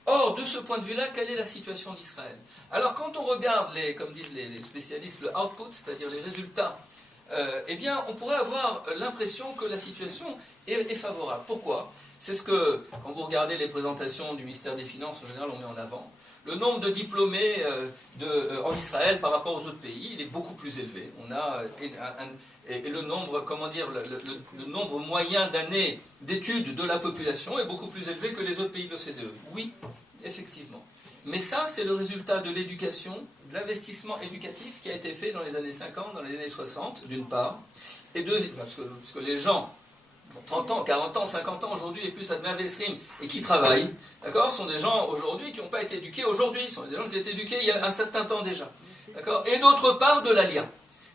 Or, de ce point de vue-là, quelle est la situation d'Israël? Alors, quand on regarde, comme disent les spécialistes, le output, c'est-à-dire les résultats, eh bien, on pourrait avoir l'impression que la situation est favorable. Pourquoi? C'est ce que, quand vous regardez les présentations du ministère des Finances, en général, on met en avant. Le nombre de diplômés en Israël par rapport aux autres pays, il est beaucoup plus élevé. On a et le nombre, comment dire, le nombre moyen d'années d'études de la population est beaucoup plus élevé que les autres pays de l'OCDE. Oui, effectivement. Mais ça, c'est le résultat de l'éducation, de l'investissement éducatif qui a été fait dans les années 50, dans les années 60, d'une part, et parce que les gens, 30 ans, 40 ans, 50 ans aujourd'hui, et plus à Dmavesrim, et qui travaillent, d'accord, sont des gens aujourd'hui qui n'ont pas été éduqués aujourd'hui, sont des gens qui ont été éduqués il y a un certain temps déjà, d'accord, et d'autre part de l'ALIA.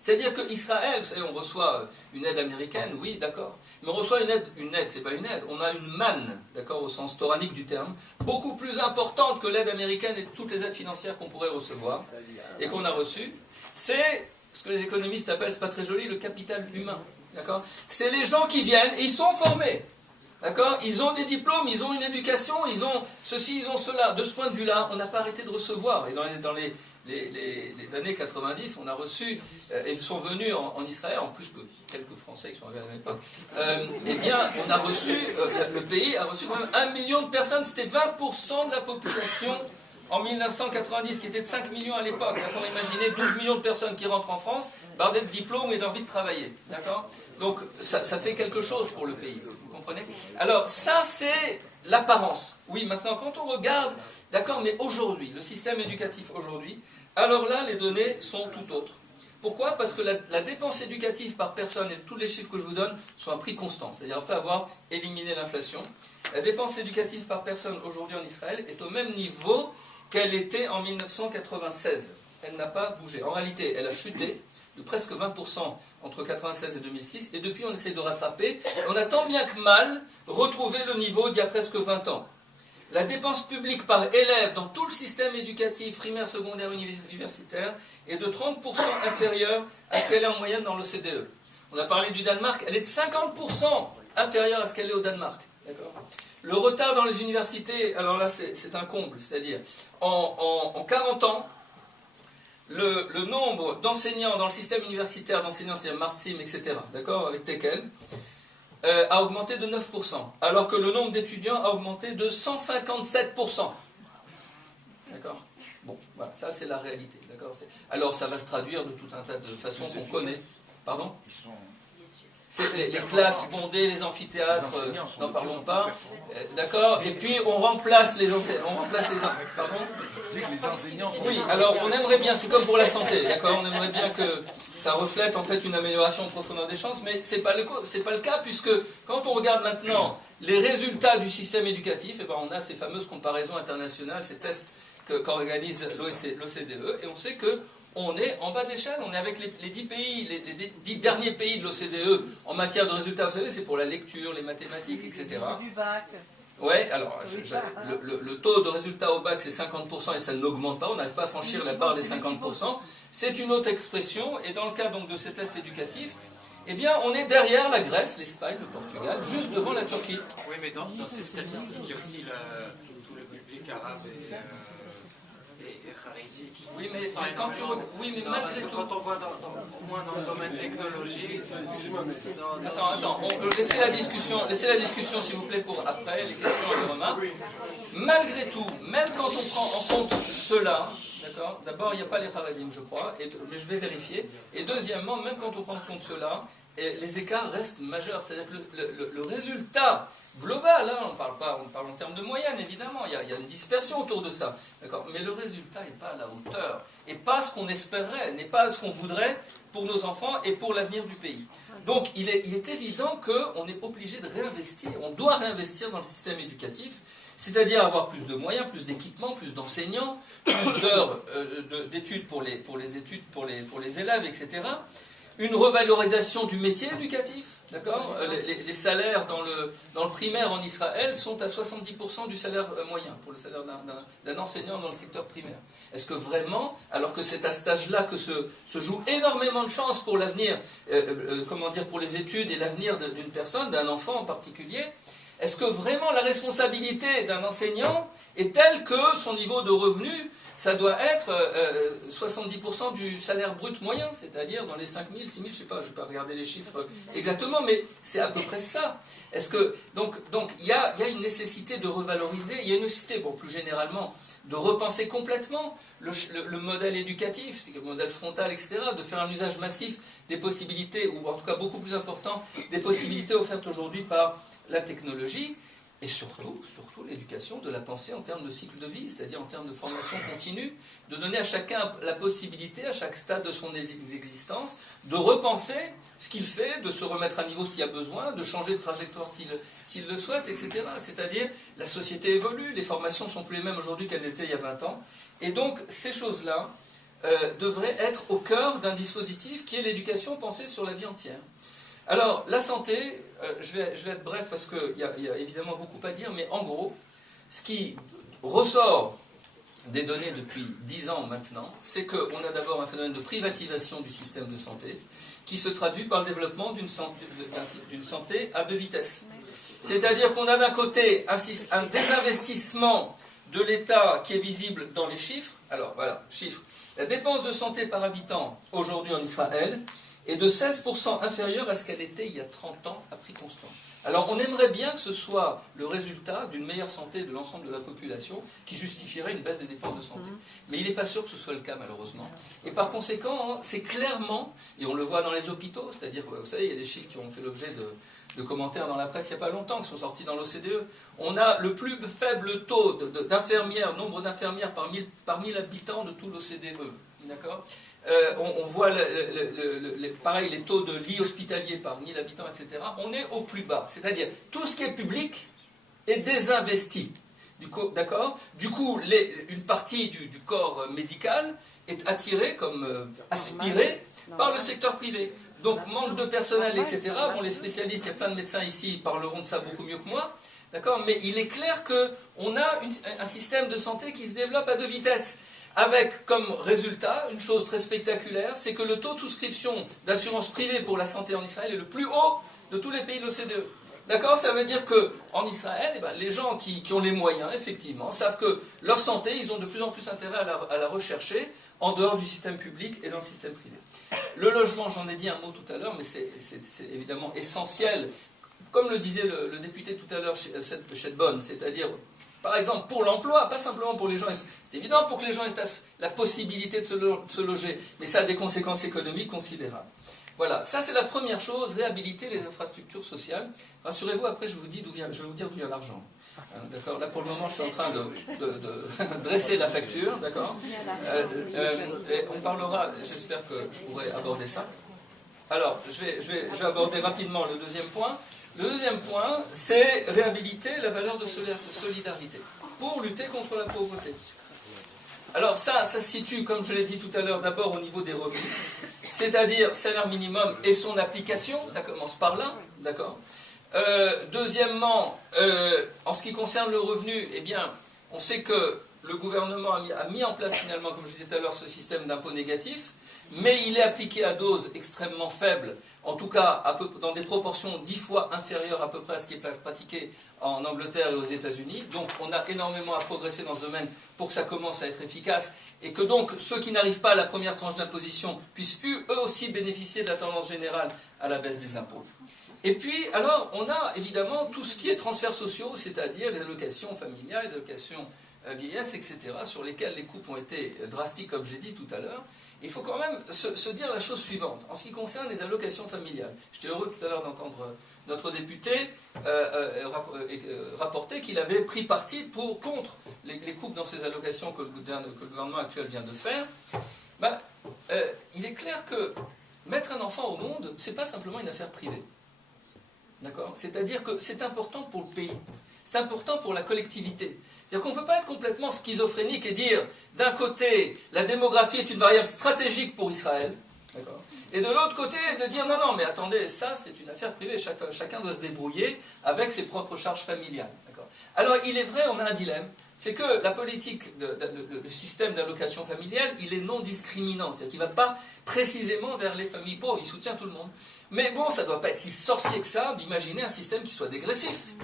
C'est-à-dire qu'Israël, vous savez, on reçoit une aide américaine, oui, d'accord, mais on reçoit une aide, c'est pas une aide, on a une manne, d'accord, au sens toranique du terme, beaucoup plus importante que l'aide américaine et toutes les aides financières qu'on pourrait recevoir, et qu'on a reçues, c'est ce que les économistes appellent, c'est pas très joli, le capital humain, d'accord. C'est les gens qui viennent, et ils sont formés, d'accord, ils ont des diplômes, ils ont une éducation, ils ont ceci, ils ont cela. De ce point de vue-là, on n'a pas arrêté de recevoir, et dans les années 90, on a reçu, et ils sont venus en Israël, en plus que quelques Français qui sont arrivés à l'époque, eh bien, on a reçu, le pays a reçu quand même 1 million de personnes, c'était 20% de la population en 1990, qui était de 5 millions à l'époque. D'accord, imaginez 12 millions de personnes qui rentrent en France, bardées de diplômes et d'envie de travailler. D'accord. Donc, ça fait quelque chose pour le pays, vous comprenez? Alors, ça, c'est l'apparence. Oui, maintenant, quand on regarde, d'accord, mais aujourd'hui, le système éducatif aujourd'hui, alors là, les données sont tout autres. Pourquoi? Parce que la dépense éducative par personne, et tous les chiffres que je vous donne, sont à prix constant, c'est-à-dire après avoir éliminé l'inflation. La dépense éducative par personne aujourd'hui en Israël est au même niveau qu'elle était en 1996. Elle n'a pas bougé. En réalité, elle a chuté de presque 20% entre 1996 et 2006, et depuis on essaie de rattraper. On a tant bien que mal retrouvé le niveau d'il y a presque 20 ans. La dépense publique par élève dans tout le système éducatif, primaire, secondaire, universitaire, est de 30% inférieure à ce qu'elle est en moyenne dans l'OCDE. On a parlé du Danemark, elle est de 50% inférieure à ce qu'elle est au Danemark. D'accord. Le retard dans les universités, alors là c'est un comble, c'est-à-dire en 40 ans, le nombre d'enseignants dans le système universitaire, d'enseignants, c'est-à-dire Martim, etc., d'accord, avec Teken, a augmenté de 9%, alors que le nombre d'étudiants a augmenté de 157%. D'accord. Bon, voilà, ça c'est la réalité, d'accord. Alors ça va se traduire de tout un tas de façons qu'on connaît. Pardon? C'est les classes bondées, les amphithéâtres, n'en parlons pas, d'accord. Et puis on remplace les enseignants, pardon. Les enseignants sont... Oui, alors on aimerait bien, c'est comme pour la santé, d'accord. On aimerait bien que ça reflète en fait une amélioration en profondeur des chances, mais c'est pas le cas, puisque quand on regarde maintenant les résultats du système éducatif, eh ben on a ces fameuses comparaisons internationales, ces tests qu'organise l'OCDE, et on sait que on est en bas de l'échelle, on est avec les 10 pays, les 10 derniers pays de l'OCDE en matière de résultats. Vous savez, c'est pour la lecture, les mathématiques, etc. Du bac. Ouais, alors le taux de résultat au bac c'est 50% et ça n'augmente pas, on n'arrive pas à franchir la barre des 50%. C'est une autre expression, et dans le cas donc de ces tests éducatifs, eh bien on est derrière la Grèce, l'Espagne, le Portugal, juste devant la Turquie. Oui, mais dans ces statistiques, il y a aussi tout le public arabe et kharidi. Oui, mais quand tu regardes... Oui, mais malgré tout... Quand on voit, au moins dans le domaine technologique... Attends, laissez la discussion s'il vous plaît pour après, les questions et les remarques. Malgré tout, même quand on prend en compte cela, d'accord, d'abord il n'y a pas les Haradim je crois, mais je vais vérifier, et deuxièmement, même quand on prend en compte cela, les écarts restent majeurs, c'est-à-dire que le résultat global, hein, on parle en termes de moyenne évidemment, il y a une dispersion autour de ça, d'accord, mais le résultat n'est pas à la hauteur, et pas ce qu'on espérerait, n'est pas ce qu'on voudrait pour nos enfants et pour l'avenir du pays. Donc il est évident qu'on est obligé de réinvestir, on doit réinvestir dans le système éducatif, c'est-à-dire avoir plus de moyens, plus d'équipements, plus d'enseignants, plus d'heures d'études pour les élèves, etc. Une revalorisation du métier éducatif, d'accord ? Les salaires dans le primaire en Israël sont à 70% du salaire moyen, pour le salaire d'un enseignant dans le secteur primaire. Est-ce que vraiment, alors que c'est à cet âge-là que se joue énormément de chances pour l'avenir, pour les études et l'avenir d'une personne, d'un enfant en particulier, est-ce que vraiment la responsabilité d'un enseignant est telle que son niveau de revenu, ça doit être 70% du salaire brut moyen, c'est-à-dire dans les 5 000, 6 000, je ne sais pas, je ne vais pas regarder les chiffres exactement, mais c'est à peu près ça. Est-ce que, donc il y a une nécessité de revaloriser, il y a une nécessité, plus généralement, de repenser complètement le modèle éducatif, le modèle frontal, etc., de faire un usage massif des possibilités, ou en tout cas beaucoup plus important, des possibilités offertes aujourd'hui par la technologie, et surtout l'éducation de la pensée en termes de cycle de vie, c'est-à-dire en termes de formation continue, de donner à chacun la possibilité, à chaque stade de son existence, de repenser ce qu'il fait, de se remettre à niveau s'il y a besoin, de changer de trajectoire s'il le souhaite, etc. C'est-à-dire, la société évolue, les formations ne sont plus les mêmes aujourd'hui qu'elles étaient il y a 20 ans, et donc ces choses-là devraient être au cœur d'un dispositif qui est l'éducation pensée sur la vie entière. Alors, la santé, je vais être bref parce qu'il y a évidemment beaucoup à dire, mais en gros, ce qui ressort des données depuis 10 ans maintenant, c'est qu'on a d'abord un phénomène de privatisation du système de santé qui se traduit par le développement d'une santé à deux vitesses. C'est-à-dire qu'on a d'un côté un désinvestissement de l'État qui est visible dans les chiffres. Alors voilà, chiffres. La dépense de santé par habitant aujourd'hui en Israël est de 16% inférieure à ce qu'elle était il y a 30 ans à prix constant. Alors on aimerait bien que ce soit le résultat d'une meilleure santé de l'ensemble de la population qui justifierait une baisse des dépenses de santé. Mais il n'est pas sûr que ce soit le cas malheureusement. Et par conséquent, c'est clairement, et on le voit dans les hôpitaux, c'est-à-dire, vous savez, il y a des chiffres qui ont fait l'objet de commentaires dans la presse il n'y a pas longtemps, qui sont sortis dans l'OCDE. On a le plus faible taux d'infirmières, nombre d'infirmières par 1000 habitants de tout l'OCDE. D'accord ? On voit pareil, les taux de lits hospitaliers par 1000 habitants, etc. On est au plus bas. C'est-à-dire, tout ce qui est public est désinvesti. D'accord ? Du coup, une partie du corps médical est attirée, comme aspirée, par le secteur privé. Donc, manque de personnel, etc. Bon, les spécialistes, il y a plein de médecins ici, ils parleront de ça beaucoup mieux que moi. D'accord ? Mais il est clair qu'on a un système de santé qui se développe à deux vitesses. Avec comme résultat, une chose très spectaculaire, c'est que le taux de souscription d'assurance privée pour la santé en Israël est le plus haut de tous les pays de l'OCDE. D'accord ? Ça veut dire qu'en Israël, les gens qui ont les moyens, effectivement, savent que leur santé, ils ont de plus en plus intérêt à la rechercher en dehors du système public et dans le système privé. Le logement, j'en ai dit un mot tout à l'heure, mais c'est évidemment essentiel. Comme le disait le député tout à l'heure de Shedbon, c'est-à-dire, par exemple, pour l'emploi, pas simplement pour les gens, c'est évident pour que les gens aient la possibilité de se loger, mais ça a des conséquences économiques considérables. Voilà, ça c'est la première chose, réhabiliter les infrastructures sociales. Rassurez-vous, après je vais vous dire d'où vient l'argent. D'accord ? Là pour le moment je suis en train de dresser la facture, d'accord ? On parlera, j'espère que je pourrai aborder ça. Alors, je vais aborder rapidement le deuxième point. Le deuxième point, c'est réhabiliter la valeur de solidarité pour lutter contre la pauvreté. Alors ça se situe, comme je l'ai dit tout à l'heure, d'abord au niveau des revenus, c'est-à-dire salaire minimum et son application, ça commence par là, d'accord ? Deuxièmement, en ce qui concerne le revenu, eh bien, on sait que le gouvernement a mis en place finalement, comme je disais tout à l'heure, ce système d'impôt négatif, mais il est appliqué à dose extrêmement faible, en tout cas dans des proportions 10 fois inférieures à peu près à ce qui est pratiqué en Angleterre et aux États-Unis. Donc on a énormément à progresser dans ce domaine pour que ça commence à être efficace, et que donc ceux qui n'arrivent pas à la première tranche d'imposition puissent eux aussi bénéficier de la tendance générale à la baisse des impôts. Et puis, alors, on a évidemment tout ce qui est transferts sociaux, c'est-à-dire les allocations familiales, les allocations vieillesse, etc., sur lesquelles les coupes ont été drastiques, comme j'ai dit tout à l'heure. Il faut quand même se dire la chose suivante, en ce qui concerne les allocations familiales. J'étais heureux tout à l'heure d'entendre notre député rapporter qu'il avait pris parti contre les coupes dans ces allocations que le gouvernement actuel vient de faire. Il est clair que mettre un enfant au monde, c'est pas simplement une affaire privée. D'accord? C'est-à-dire que c'est important pour le pays. C'est important pour la collectivité. C'est-à-dire qu'on ne peut pas être complètement schizophrénique et dire, d'un côté, la démographie est une variable stratégique pour Israël, d'accord, et de l'autre côté, de dire, non, non, mais attendez, ça, c'est une affaire privée, chacun doit se débrouiller avec ses propres charges familiales. D'accord. Alors, il est vrai, on a un dilemme, c'est que la politique, le système d'allocation familiale, il est non discriminant, c'est-à-dire qu'il ne va pas précisément vers les familles pauvres, il soutient tout le monde. Mais bon, ça ne doit pas être si sorcier que ça d'imaginer un système qui soit dégressif.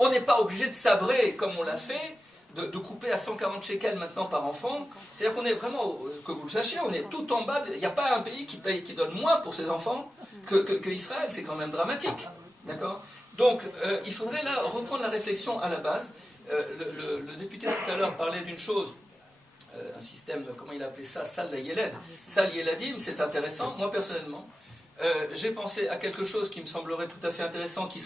On n'est pas obligé de sabrer, comme on l'a fait, de couper à 140 shekels maintenant par enfant. C'est-à-dire qu'on est vraiment, que vous le sachiez, on est tout en bas. Il n'y a pas un pays qui donne moins pour ses enfants que Israël. C'est quand même dramatique. D'accord ? Donc, il faudrait là reprendre la réflexion à la base. Le député tout à l'heure parlait d'une chose, un système, comment il appelait ça, Sal Yeled. Sal Yeladim, c'est intéressant. Moi, personnellement, j'ai pensé à quelque chose qui me semblerait tout à fait intéressant, qui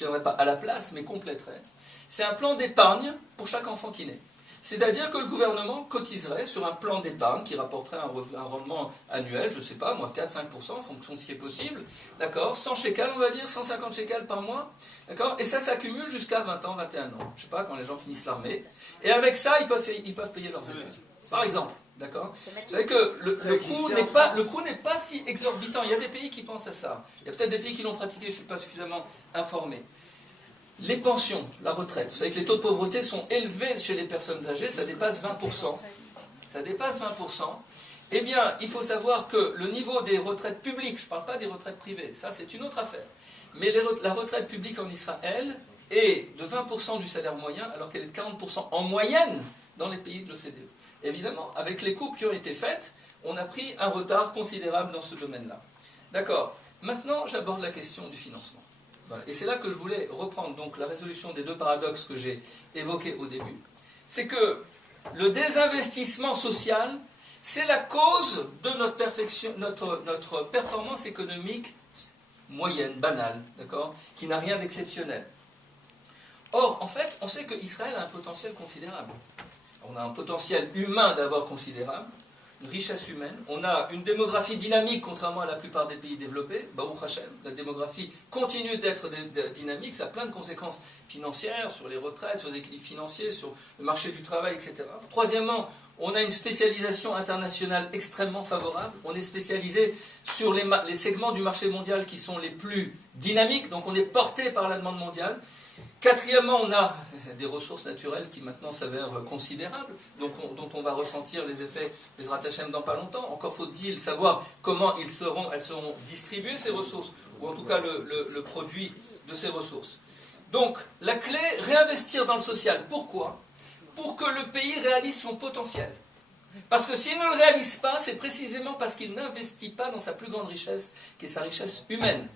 n'aurait pas à la place, mais compléterait. C'est un plan d'épargne pour chaque enfant qui naît. C'est-à-dire que le gouvernement cotiserait sur un plan d'épargne qui rapporterait un rendement annuel, je ne sais pas, moi 4-5% en fonction de ce qui est possible, d'accord, 100 shekels, on va dire, 150 shekels par mois, d'accord, et ça s'accumule jusqu'à 20 ans, 21 ans, je ne sais pas, quand les gens finissent l'armée, et avec ça, ils peuvent payer leurs études, par exemple. D'accord. Vous savez que le coût n'est pas si exorbitant. Il y a des pays qui pensent à ça. Il y a peut-être des pays qui l'ont pratiqué, je ne suis pas suffisamment informé. Les pensions, la retraite. Vous savez que les taux de pauvreté sont élevés chez les personnes âgées, ça dépasse 20%. Ça dépasse 20%. Eh bien, il faut savoir que le niveau des retraites publiques, je ne parle pas des retraites privées, ça c'est une autre affaire, mais la retraite publique en Israël est de 20% du salaire moyen, alors qu'elle est de 40% en moyenne dans les pays de l'OCDE. Évidemment, avec les coupes qui ont été faites, on a pris un retard considérable dans ce domaine-là. D'accord. Maintenant, j'aborde la question du financement. Voilà. Et c'est là que je voulais reprendre donc la résolution des deux paradoxes que j'ai évoqués au début. C'est que le désinvestissement social, c'est la cause de notre performance économique moyenne, banale, d'accord, qui n'a rien d'exceptionnel. Or, en fait, on sait qu'Israël a un potentiel considérable. On a un potentiel humain d'abord considérable, une richesse humaine. On a une démographie dynamique, contrairement à la plupart des pays développés. Baruch Hashem, la démographie continue d'être dynamique. Ça a plein de conséquences financières sur les retraites, sur les équilibres financiers, sur le marché du travail, etc. Troisièmement, on a une spécialisation internationale extrêmement favorable. On est spécialisé sur les segments du marché mondial qui sont les plus dynamiques. Donc on est porté par la demande mondiale. Quatrièmement, on a des ressources naturelles qui maintenant s'avèrent considérables, dont on va ressentir les effets des Ratachem dans pas longtemps. Encore faut-il savoir comment elles seront distribuées, ces ressources, ou en tout cas le produit de ces ressources. Donc, la clé, réinvestir dans le social. Pourquoi ? Pour que le pays réalise son potentiel. Parce que s'il ne le réalise pas, c'est précisément parce qu'il n'investit pas dans sa plus grande richesse, qui est sa richesse humaine.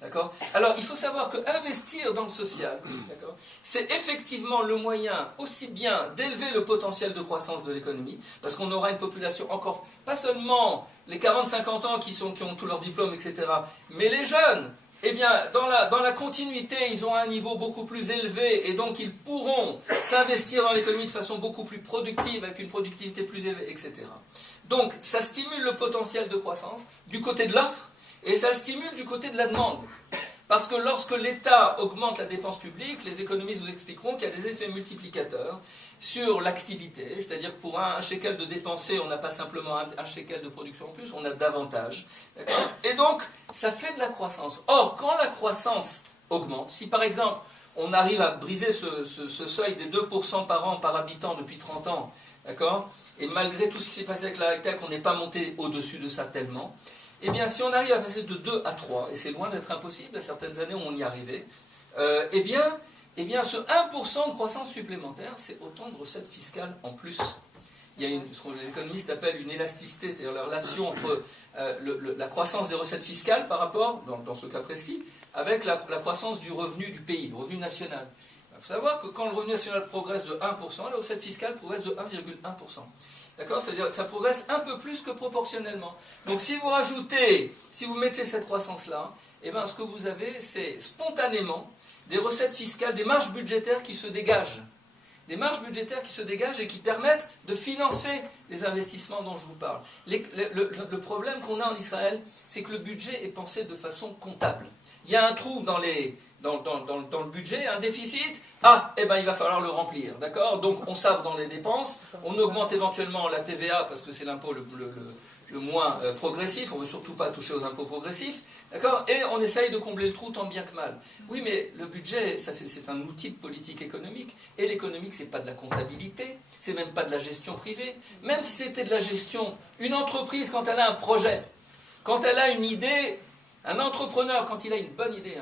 D'accord ? Alors, il faut savoir qu'investir dans le social, c'est effectivement le moyen aussi bien d'élever le potentiel de croissance de l'économie, parce qu'on aura une population encore, pas seulement les 40-50 ans qui ont tous leurs diplômes, etc., mais les jeunes, eh bien, dans la continuité, ils ont un niveau beaucoup plus élevé, et donc ils pourront s'investir dans l'économie de façon beaucoup plus productive, avec une productivité plus élevée, etc. Donc, ça stimule le potentiel de croissance du côté de l'offre, et ça le stimule du côté de la demande. Parce que lorsque l'État augmente la dépense publique, les économistes vous expliqueront qu'il y a des effets multiplicateurs sur l'activité. C'est-à-dire que pour un shekel de dépensé, on n'a pas simplement un shekel de production en plus, on a davantage. Et donc, ça fait de la croissance. Or, quand la croissance augmente, si par exemple, on arrive à briser ce seuil des 2% par an par habitant depuis 30 ans, d'accord, et malgré tout ce qui s'est passé avec la high-tech, on n'est pas monté au-dessus de ça tellement, eh bien, si on arrive à passer de 2 à 3, et c'est loin d'être impossible, il y a certaines années où on y arrivait, eh bien, ce 1% de croissance supplémentaire, c'est autant de recettes fiscales en plus. Il y a ce que les économistes appellent une élasticité, c'est-à-dire la relation entre la croissance des recettes fiscales par rapport, dans ce cas précis, avec la croissance du revenu du pays, le revenu national. Il faut savoir que quand le revenu national progresse de 1%, les recettes fiscales progressent de 1,1%. D'accord ? C'est-à-dire que ça progresse un peu plus que proportionnellement. Donc si vous mettez cette croissance-là, eh bien, ce que vous avez, c'est spontanément des recettes fiscales, des marges budgétaires qui se dégagent. Des marges budgétaires qui se dégagent et qui permettent de financer les investissements dont je vous parle. Le problème qu'on a en Israël, c'est que le budget est pensé de façon comptable. Il y a un trou dans le budget, un déficit, il va falloir le remplir, d'accord? Donc on sabre dans les dépenses, on augmente éventuellement la TVA parce que c'est l'impôt le moins progressif, on ne veut surtout pas toucher aux impôts progressifs, d'accord? Et on essaye de combler le trou tant bien que mal. Oui, mais le budget, c'est un outil de politique économique, et l'économique, c'est pas de la comptabilité, c'est même pas de la gestion privée. Même si c'était de la gestion, une entreprise, quand elle a un projet, quand elle a une idée, un entrepreneur, quand il a une bonne idée,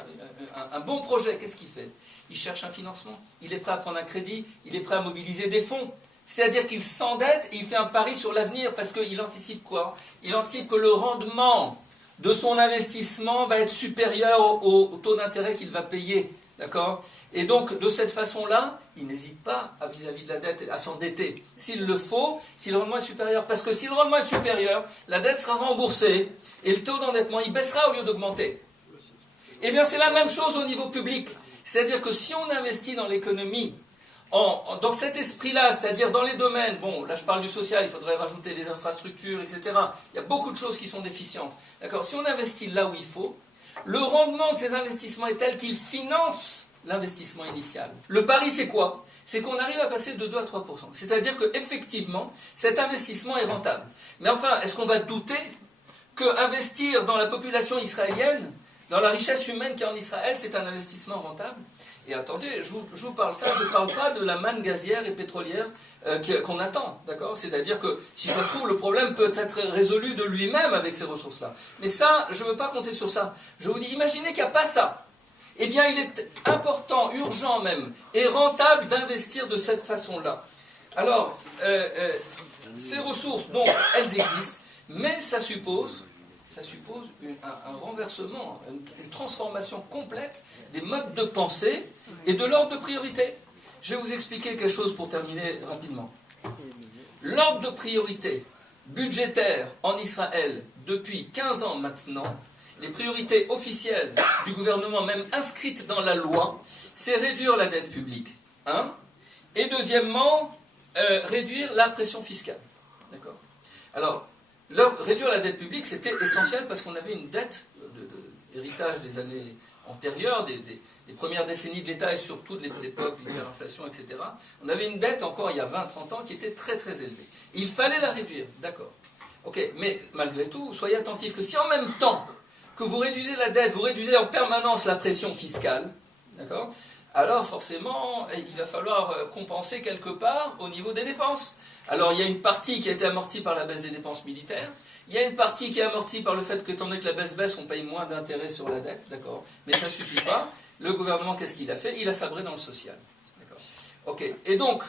un bon projet, qu'est-ce qu'il fait? Il cherche un financement, il est prêt à prendre un crédit, il est prêt à mobiliser des fonds. C'est-à-dire qu'il s'endette et il fait un pari sur l'avenir parce qu'il anticipe quoi? Il anticipe que le rendement de son investissement va être supérieur au taux d'intérêt qu'il va payer. D'accord? Et donc, de cette façon-là, il n'hésite pas, vis-à-vis de la dette, à s'endetter. S'il le faut, si le rendement est supérieur. Parce que si le rendement est supérieur, la dette sera remboursée et le taux d'endettement, il baissera au lieu d'augmenter. Eh bien, c'est la même chose au niveau public. C'est-à-dire que si on investit dans l'économie, dans cet esprit-là, c'est-à-dire dans les domaines, bon, là je parle du social, il faudrait rajouter des infrastructures, etc. Il y a beaucoup de choses qui sont déficientes. D'accord? Si on investit là où il faut, le rendement de ces investissements est tel qu'il finance l'investissement initial. Le pari, c'est quoi? C'est qu'on arrive à passer de 2 à 3%. C'est-à-dire qu'effectivement, cet investissement est rentable. Mais enfin, est-ce qu'on va douter qu'investir dans la population israélienne, dans la richesse humaine qui est en Israël, c'est un investissement rentable? Et attendez, je vous parle ça, je ne parle pas de la manne gazière et pétrolière qu'on attend, d'accord? C'est-à-dire que, si ça se trouve, le problème peut être résolu de lui-même avec ces ressources-là. Mais ça, je ne veux pas compter sur ça. Je vous dis, imaginez qu'il n'y a pas ça. Eh bien, il est important, urgent même, et rentable d'investir de cette façon-là. Alors, ces ressources, donc, elles existent, mais ça suppose un renversement, une transformation complète des modes de pensée et de l'ordre de priorité. Je vais vous expliquer quelque chose pour terminer rapidement. L'ordre de priorité budgétaire en Israël depuis 15 ans maintenant, les priorités officielles du gouvernement, même inscrites dans la loi, c'est réduire la dette publique. Et deuxièmement, réduire la pression fiscale. D'accord? Alors, réduire la dette publique, c'était essentiel parce qu'on avait une dette d'héritage des années antérieures, des premières décennies de l'État et surtout de l'époque de l'hyperinflation, etc. On avait une dette encore il y a 20-30 ans qui était très très élevée. Il fallait la réduire, d'accord. Ok, mais malgré tout, soyez attentifs que si en même temps que vous réduisez la dette, vous réduisez en permanence la pression fiscale, d'accord, alors forcément, il va falloir compenser quelque part au niveau des dépenses. Alors il y a une partie qui a été amortie par la baisse des dépenses militaires, il y a une partie qui est amortie par le fait qu'étant donné que la baisse, on paye moins d'intérêts sur la dette, d'accord, mais ça ne suffit pas. Le gouvernement, qu'est-ce qu'il a fait? Il a sabré dans le social. D'accord. Ok, et donc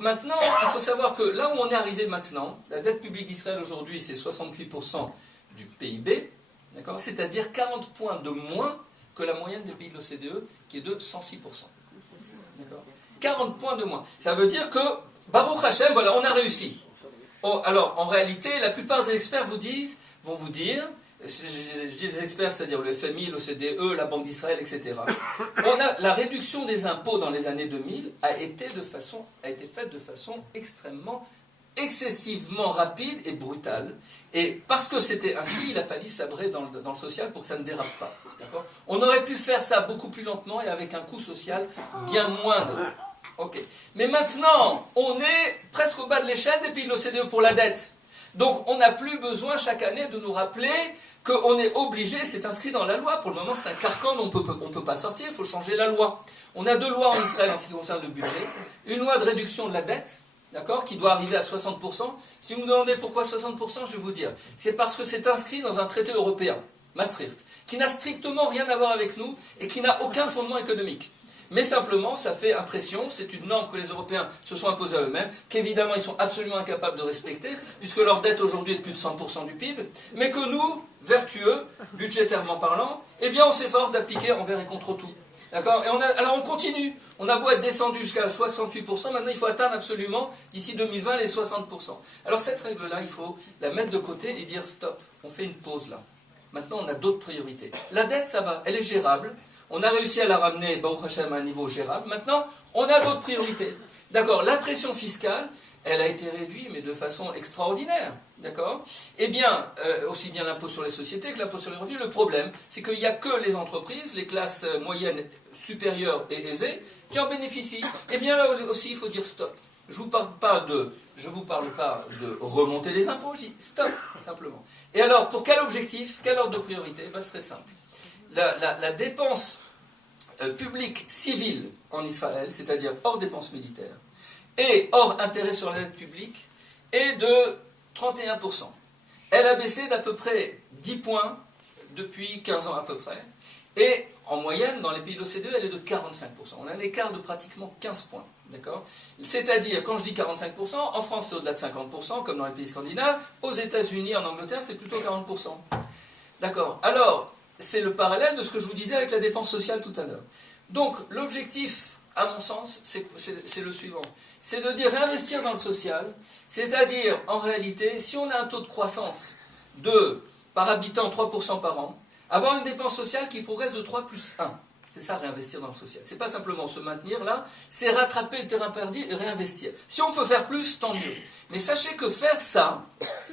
maintenant, il faut savoir que là où on est arrivé maintenant, la dette publique d'Israël aujourd'hui, c'est 68% du PIB, d'accord, c'est-à-dire 40 points de moins que la moyenne des pays de l'OCDE, qui est de 106%. D'accord. 40 points de moins. Ça veut dire que, Baruch Hashem, voilà, on a réussi. Alors, en réalité, la plupart des experts vont vous dire, je dis les experts, c'est-à-dire le FMI, l'OCDE, la Banque d'Israël, etc. La réduction des impôts dans les années 2000 a été faite de façon excessivement rapide et brutale. Et parce que c'était ainsi, il a fallu sabrer dans le social pour que ça ne dérape pas. On aurait pu faire ça beaucoup plus lentement et avec un coût social bien moindre. Okay. Mais maintenant, on est presque au bas de l'échelle des pays de l'OCDE pour la dette. Donc on n'a plus besoin chaque année de nous rappeler qu'on est obligé, c'est inscrit dans la loi. Pour le moment, c'est un carcan dont on ne peut pas sortir, il faut changer la loi. On a 2 lois en Israël en ce qui concerne le budget. Une loi de réduction de la dette, d'accord, qui doit arriver à 60%. Si vous me demandez pourquoi 60%, je vais vous dire. C'est parce que c'est inscrit dans un traité européen, Maastricht, qui n'a strictement rien à voir avec nous et qui n'a aucun fondement économique. Mais simplement, ça fait impression, c'est une norme que les Européens se sont imposés à eux-mêmes, qu'évidemment ils sont absolument incapables de respecter, puisque leur dette aujourd'hui est de plus de 100% du PIB, mais que nous, vertueux, budgétairement parlant, eh bien on s'efforce d'appliquer envers et contre tout. D'accord? Et alors on continue, on a beau être descendu jusqu'à 68%, maintenant il faut atteindre absolument, d'ici 2020, les 60%. Alors cette règle-là, il faut la mettre de côté et dire stop, on fait une pause là. Maintenant on a d'autres priorités. La dette, ça va, elle est gérable. On a réussi à la ramener, Baruch Hashem, à un niveau gérable. Maintenant, on a d'autres priorités. D'accord, la pression fiscale, elle a été réduite, mais de façon extraordinaire. D'accord? Eh bien, aussi bien l'impôt sur les sociétés que l'impôt sur les revenus. Le problème, c'est qu'il n'y a que les entreprises, les classes moyennes, supérieures et aisées, qui en bénéficient. Eh bien, là aussi, il faut dire stop. Je ne vous parle pas de remonter les impôts, je dis stop, simplement. Et alors, pour quel objectif, quel ordre de priorité? Ben, c'est très simple. La dépense publique civile en Israël, c'est-à-dire hors dépenses militaires, et hors intérêt sur la dette publique, est de 31%. Elle a baissé d'à peu près 10 points depuis 15 ans à peu près, et en moyenne, dans les pays de l'OCDE, elle est de 45%. On a un écart de pratiquement 15 points. D'accord? C'est-à-dire, quand je dis 45%, en France c'est au-delà de 50%, comme dans les pays scandinaves, aux États-Unis, en Angleterre, c'est plutôt 40%. D'accord? Alors, c'est le parallèle de ce que je vous disais avec la dépense sociale tout à l'heure. Donc, l'objectif, à mon sens, c'est le suivant. C'est de dire réinvestir dans le social, c'est-à-dire, en réalité, si on a un taux de croissance par habitant 3% par an, avoir une dépense sociale qui progresse de 3 plus 1. C'est ça, réinvestir dans le social. C'est pas simplement se maintenir là, c'est rattraper le terrain perdu et réinvestir. Si on peut faire plus, tant mieux. Mais sachez que faire ça,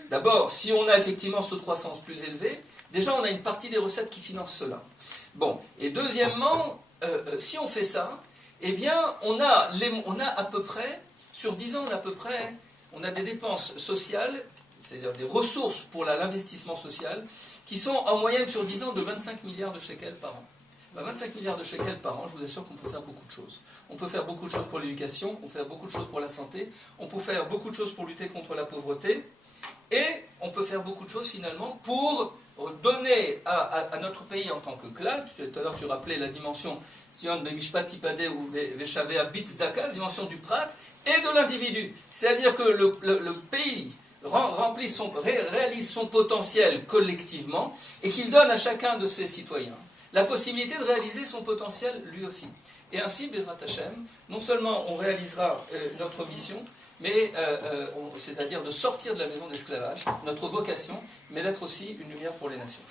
d'abord, si on a effectivement ce taux de croissance plus élevé, déjà on a une partie des recettes qui financent cela. Bon, et deuxièmement, si on fait ça, eh bien, on a à peu près, sur 10 ans, on a des dépenses sociales, c'est-à-dire des ressources pour l'investissement social, qui sont en moyenne sur 10 ans de 25 milliards de shekels par an. 25 milliards de shekels par an, je vous assure qu'on peut faire beaucoup de choses. On peut faire beaucoup de choses pour l'éducation, on peut faire beaucoup de choses pour la santé, on peut faire beaucoup de choses pour lutter contre la pauvreté, et on peut faire beaucoup de choses finalement pour donner à notre pays en tant que clal, tout à l'heure tu rappelais la dimension Sion Bemishpat Tipade ou Veshave Abit Daka, la dimension du prat et de l'individu. C'est-à-dire que le pays réalise son potentiel collectivement et qu'il donne à chacun de ses citoyens la possibilité de réaliser son potentiel lui aussi. Et ainsi, Bezrat Hashem, non seulement on réalisera notre mission, mais c'est-à-dire de sortir de la maison d'esclavage, notre vocation, mais d'être aussi une lumière pour les nations.